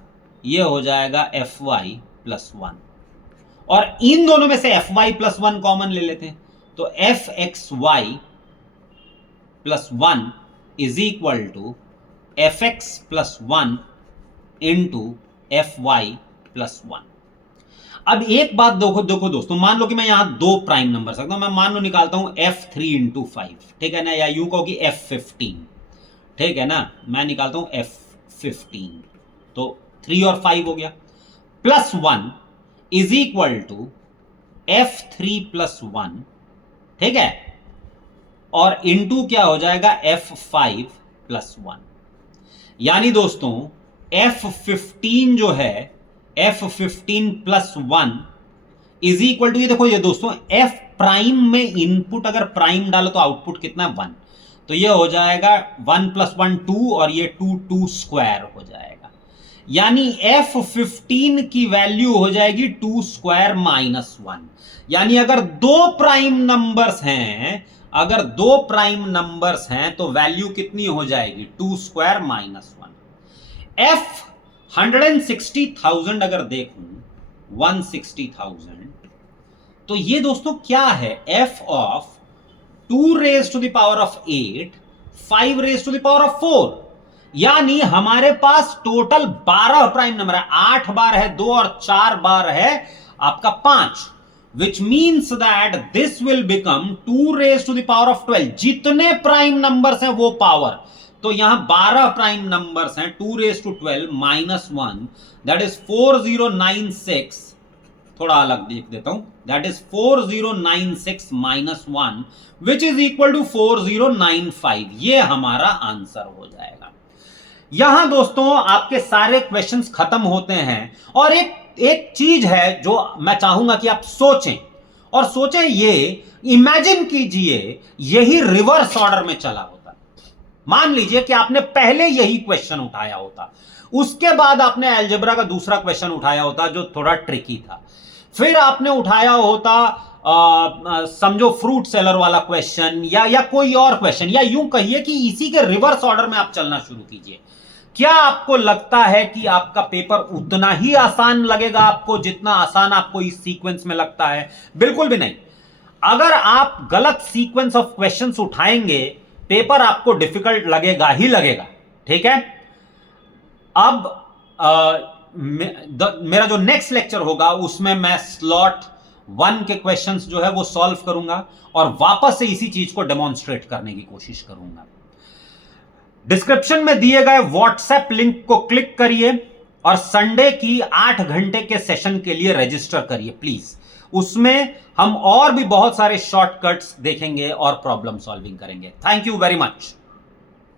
ये हो जाएगा एफ वाई प्लस 1, और इन दोनों में से एफ वाई प्लस 1 कॉमन ले लेते हैं, तो f x y plus 1 is equal to f x plus 1 into f y plus 1। अब एक बात देखो दोस्तों, मान लो कि मैं यहां 2 प्राइम नंबर सकता हूं, मैं मान लो निकालता हूं f3 इंटू 5, ठीक है ना, या यूं कहो कि f15, ठीक है ना, मैं निकालता हूं f15, तो 3 और 5 हो गया, plus 1 is equal to f3 plus 1, ठीक है, और इंटू क्या हो जाएगा f5 प्लस 1। यानी दोस्तों f15 जो है, f15 plus 1 is equal to, ये देखो ये दोस्तों, f प्राइम में इनपुट अगर प्राइम डालो तो आउटपुट कितना है 1, तो ये हो जाएगा 1 प्लस 1 2, और ये 2 स्क्वायर हो जाएगा, यानी f15 की वैल्यू हो जाएगी 2 स्क्वायर माइनस 1। यानी अगर 2 प्राइम नंबर्स हैं, अगर 2 प्राइम नंबर्स हैं तो वैल्यू कितनी हो जाएगी 2 स्क्वायर माइनस 1। f 160,000 अगर देखूं 160,000, तो ये दोस्तों क्या है, f of 2 raise to the power of 8 5 raise to the power of 4, यानी हमारे पास टोटल 12 प्राइम नंबर है, 8 बार है 2 और 4 बार है आपका 5, which means that this will become 2 raise to the power of 12। जितने प्राइम नंबर्स हैं वो पावर, तो यहां 12 प्राइम नंबर्स हैं, 2 raise to 12 minus 1, that is 4096, थोड़ा अलग देख देता हूं, that is 4096 minus 1 which is equal to 4095। ये हमारा आंसर हो जाएगा। यहां दोस्तों आपके सारे क्वेश्चंस खत्म होते हैं, और एक चीज है जो मैं चाहूंगा कि आप सोचें, और सोचें ये, इमेजिन कीजिए यही रिवर्स ऑर्डर में चला होता। मान लीजिए कि आपने पहले यही क्वेश्चन उठाया होता, उसके बाद आपने अलजेब्रा का दूसरा क्वेश्चन उठाया होता जो थोड़ा ट्रिकी था, फिर आपने उठाया होता समझो फ्रूट सेलर वाला क्वेश्चन, या कोई और क्वेश्चन, या यूं कहिए कि इसी के रिवर्स ऑर्डर में आप चलना शुरू कीजिए। क्या आपको लगता है कि आपका पेपर उतना ही आसान लगेगा आपको जितना आसान आपको इस सीक्वेंस में लगता है? बिल्कुल भी नहीं। अगर आप गलत सीक्वेंस ऑफ क्वेश्चंस उठाएंगे, पेपर आपको डिफिकल्ट लगेगा ही लगेगा। ठीक है, अब मेरा जो नेक्स्ट लेक्चर होगा उसमें मैं स्लॉट 1 के क्वेश्चंस जो है वो सॉल्व करूंगा, और वापस से इसी चीज को डेमोन्स्ट्रेट करने की कोशिश करूंगा। डिस्क्रिप्शन में दिए गए व्हाट्सएप लिंक को क्लिक करिए और संडे की 8 घंटे के सेशन के लिए रजिस्टर करिए प्लीज। उसमें हम और भी बहुत सारे शॉर्टकट्स देखेंगे और प्रॉब्लम सॉल्विंग करेंगे। Thank you very much.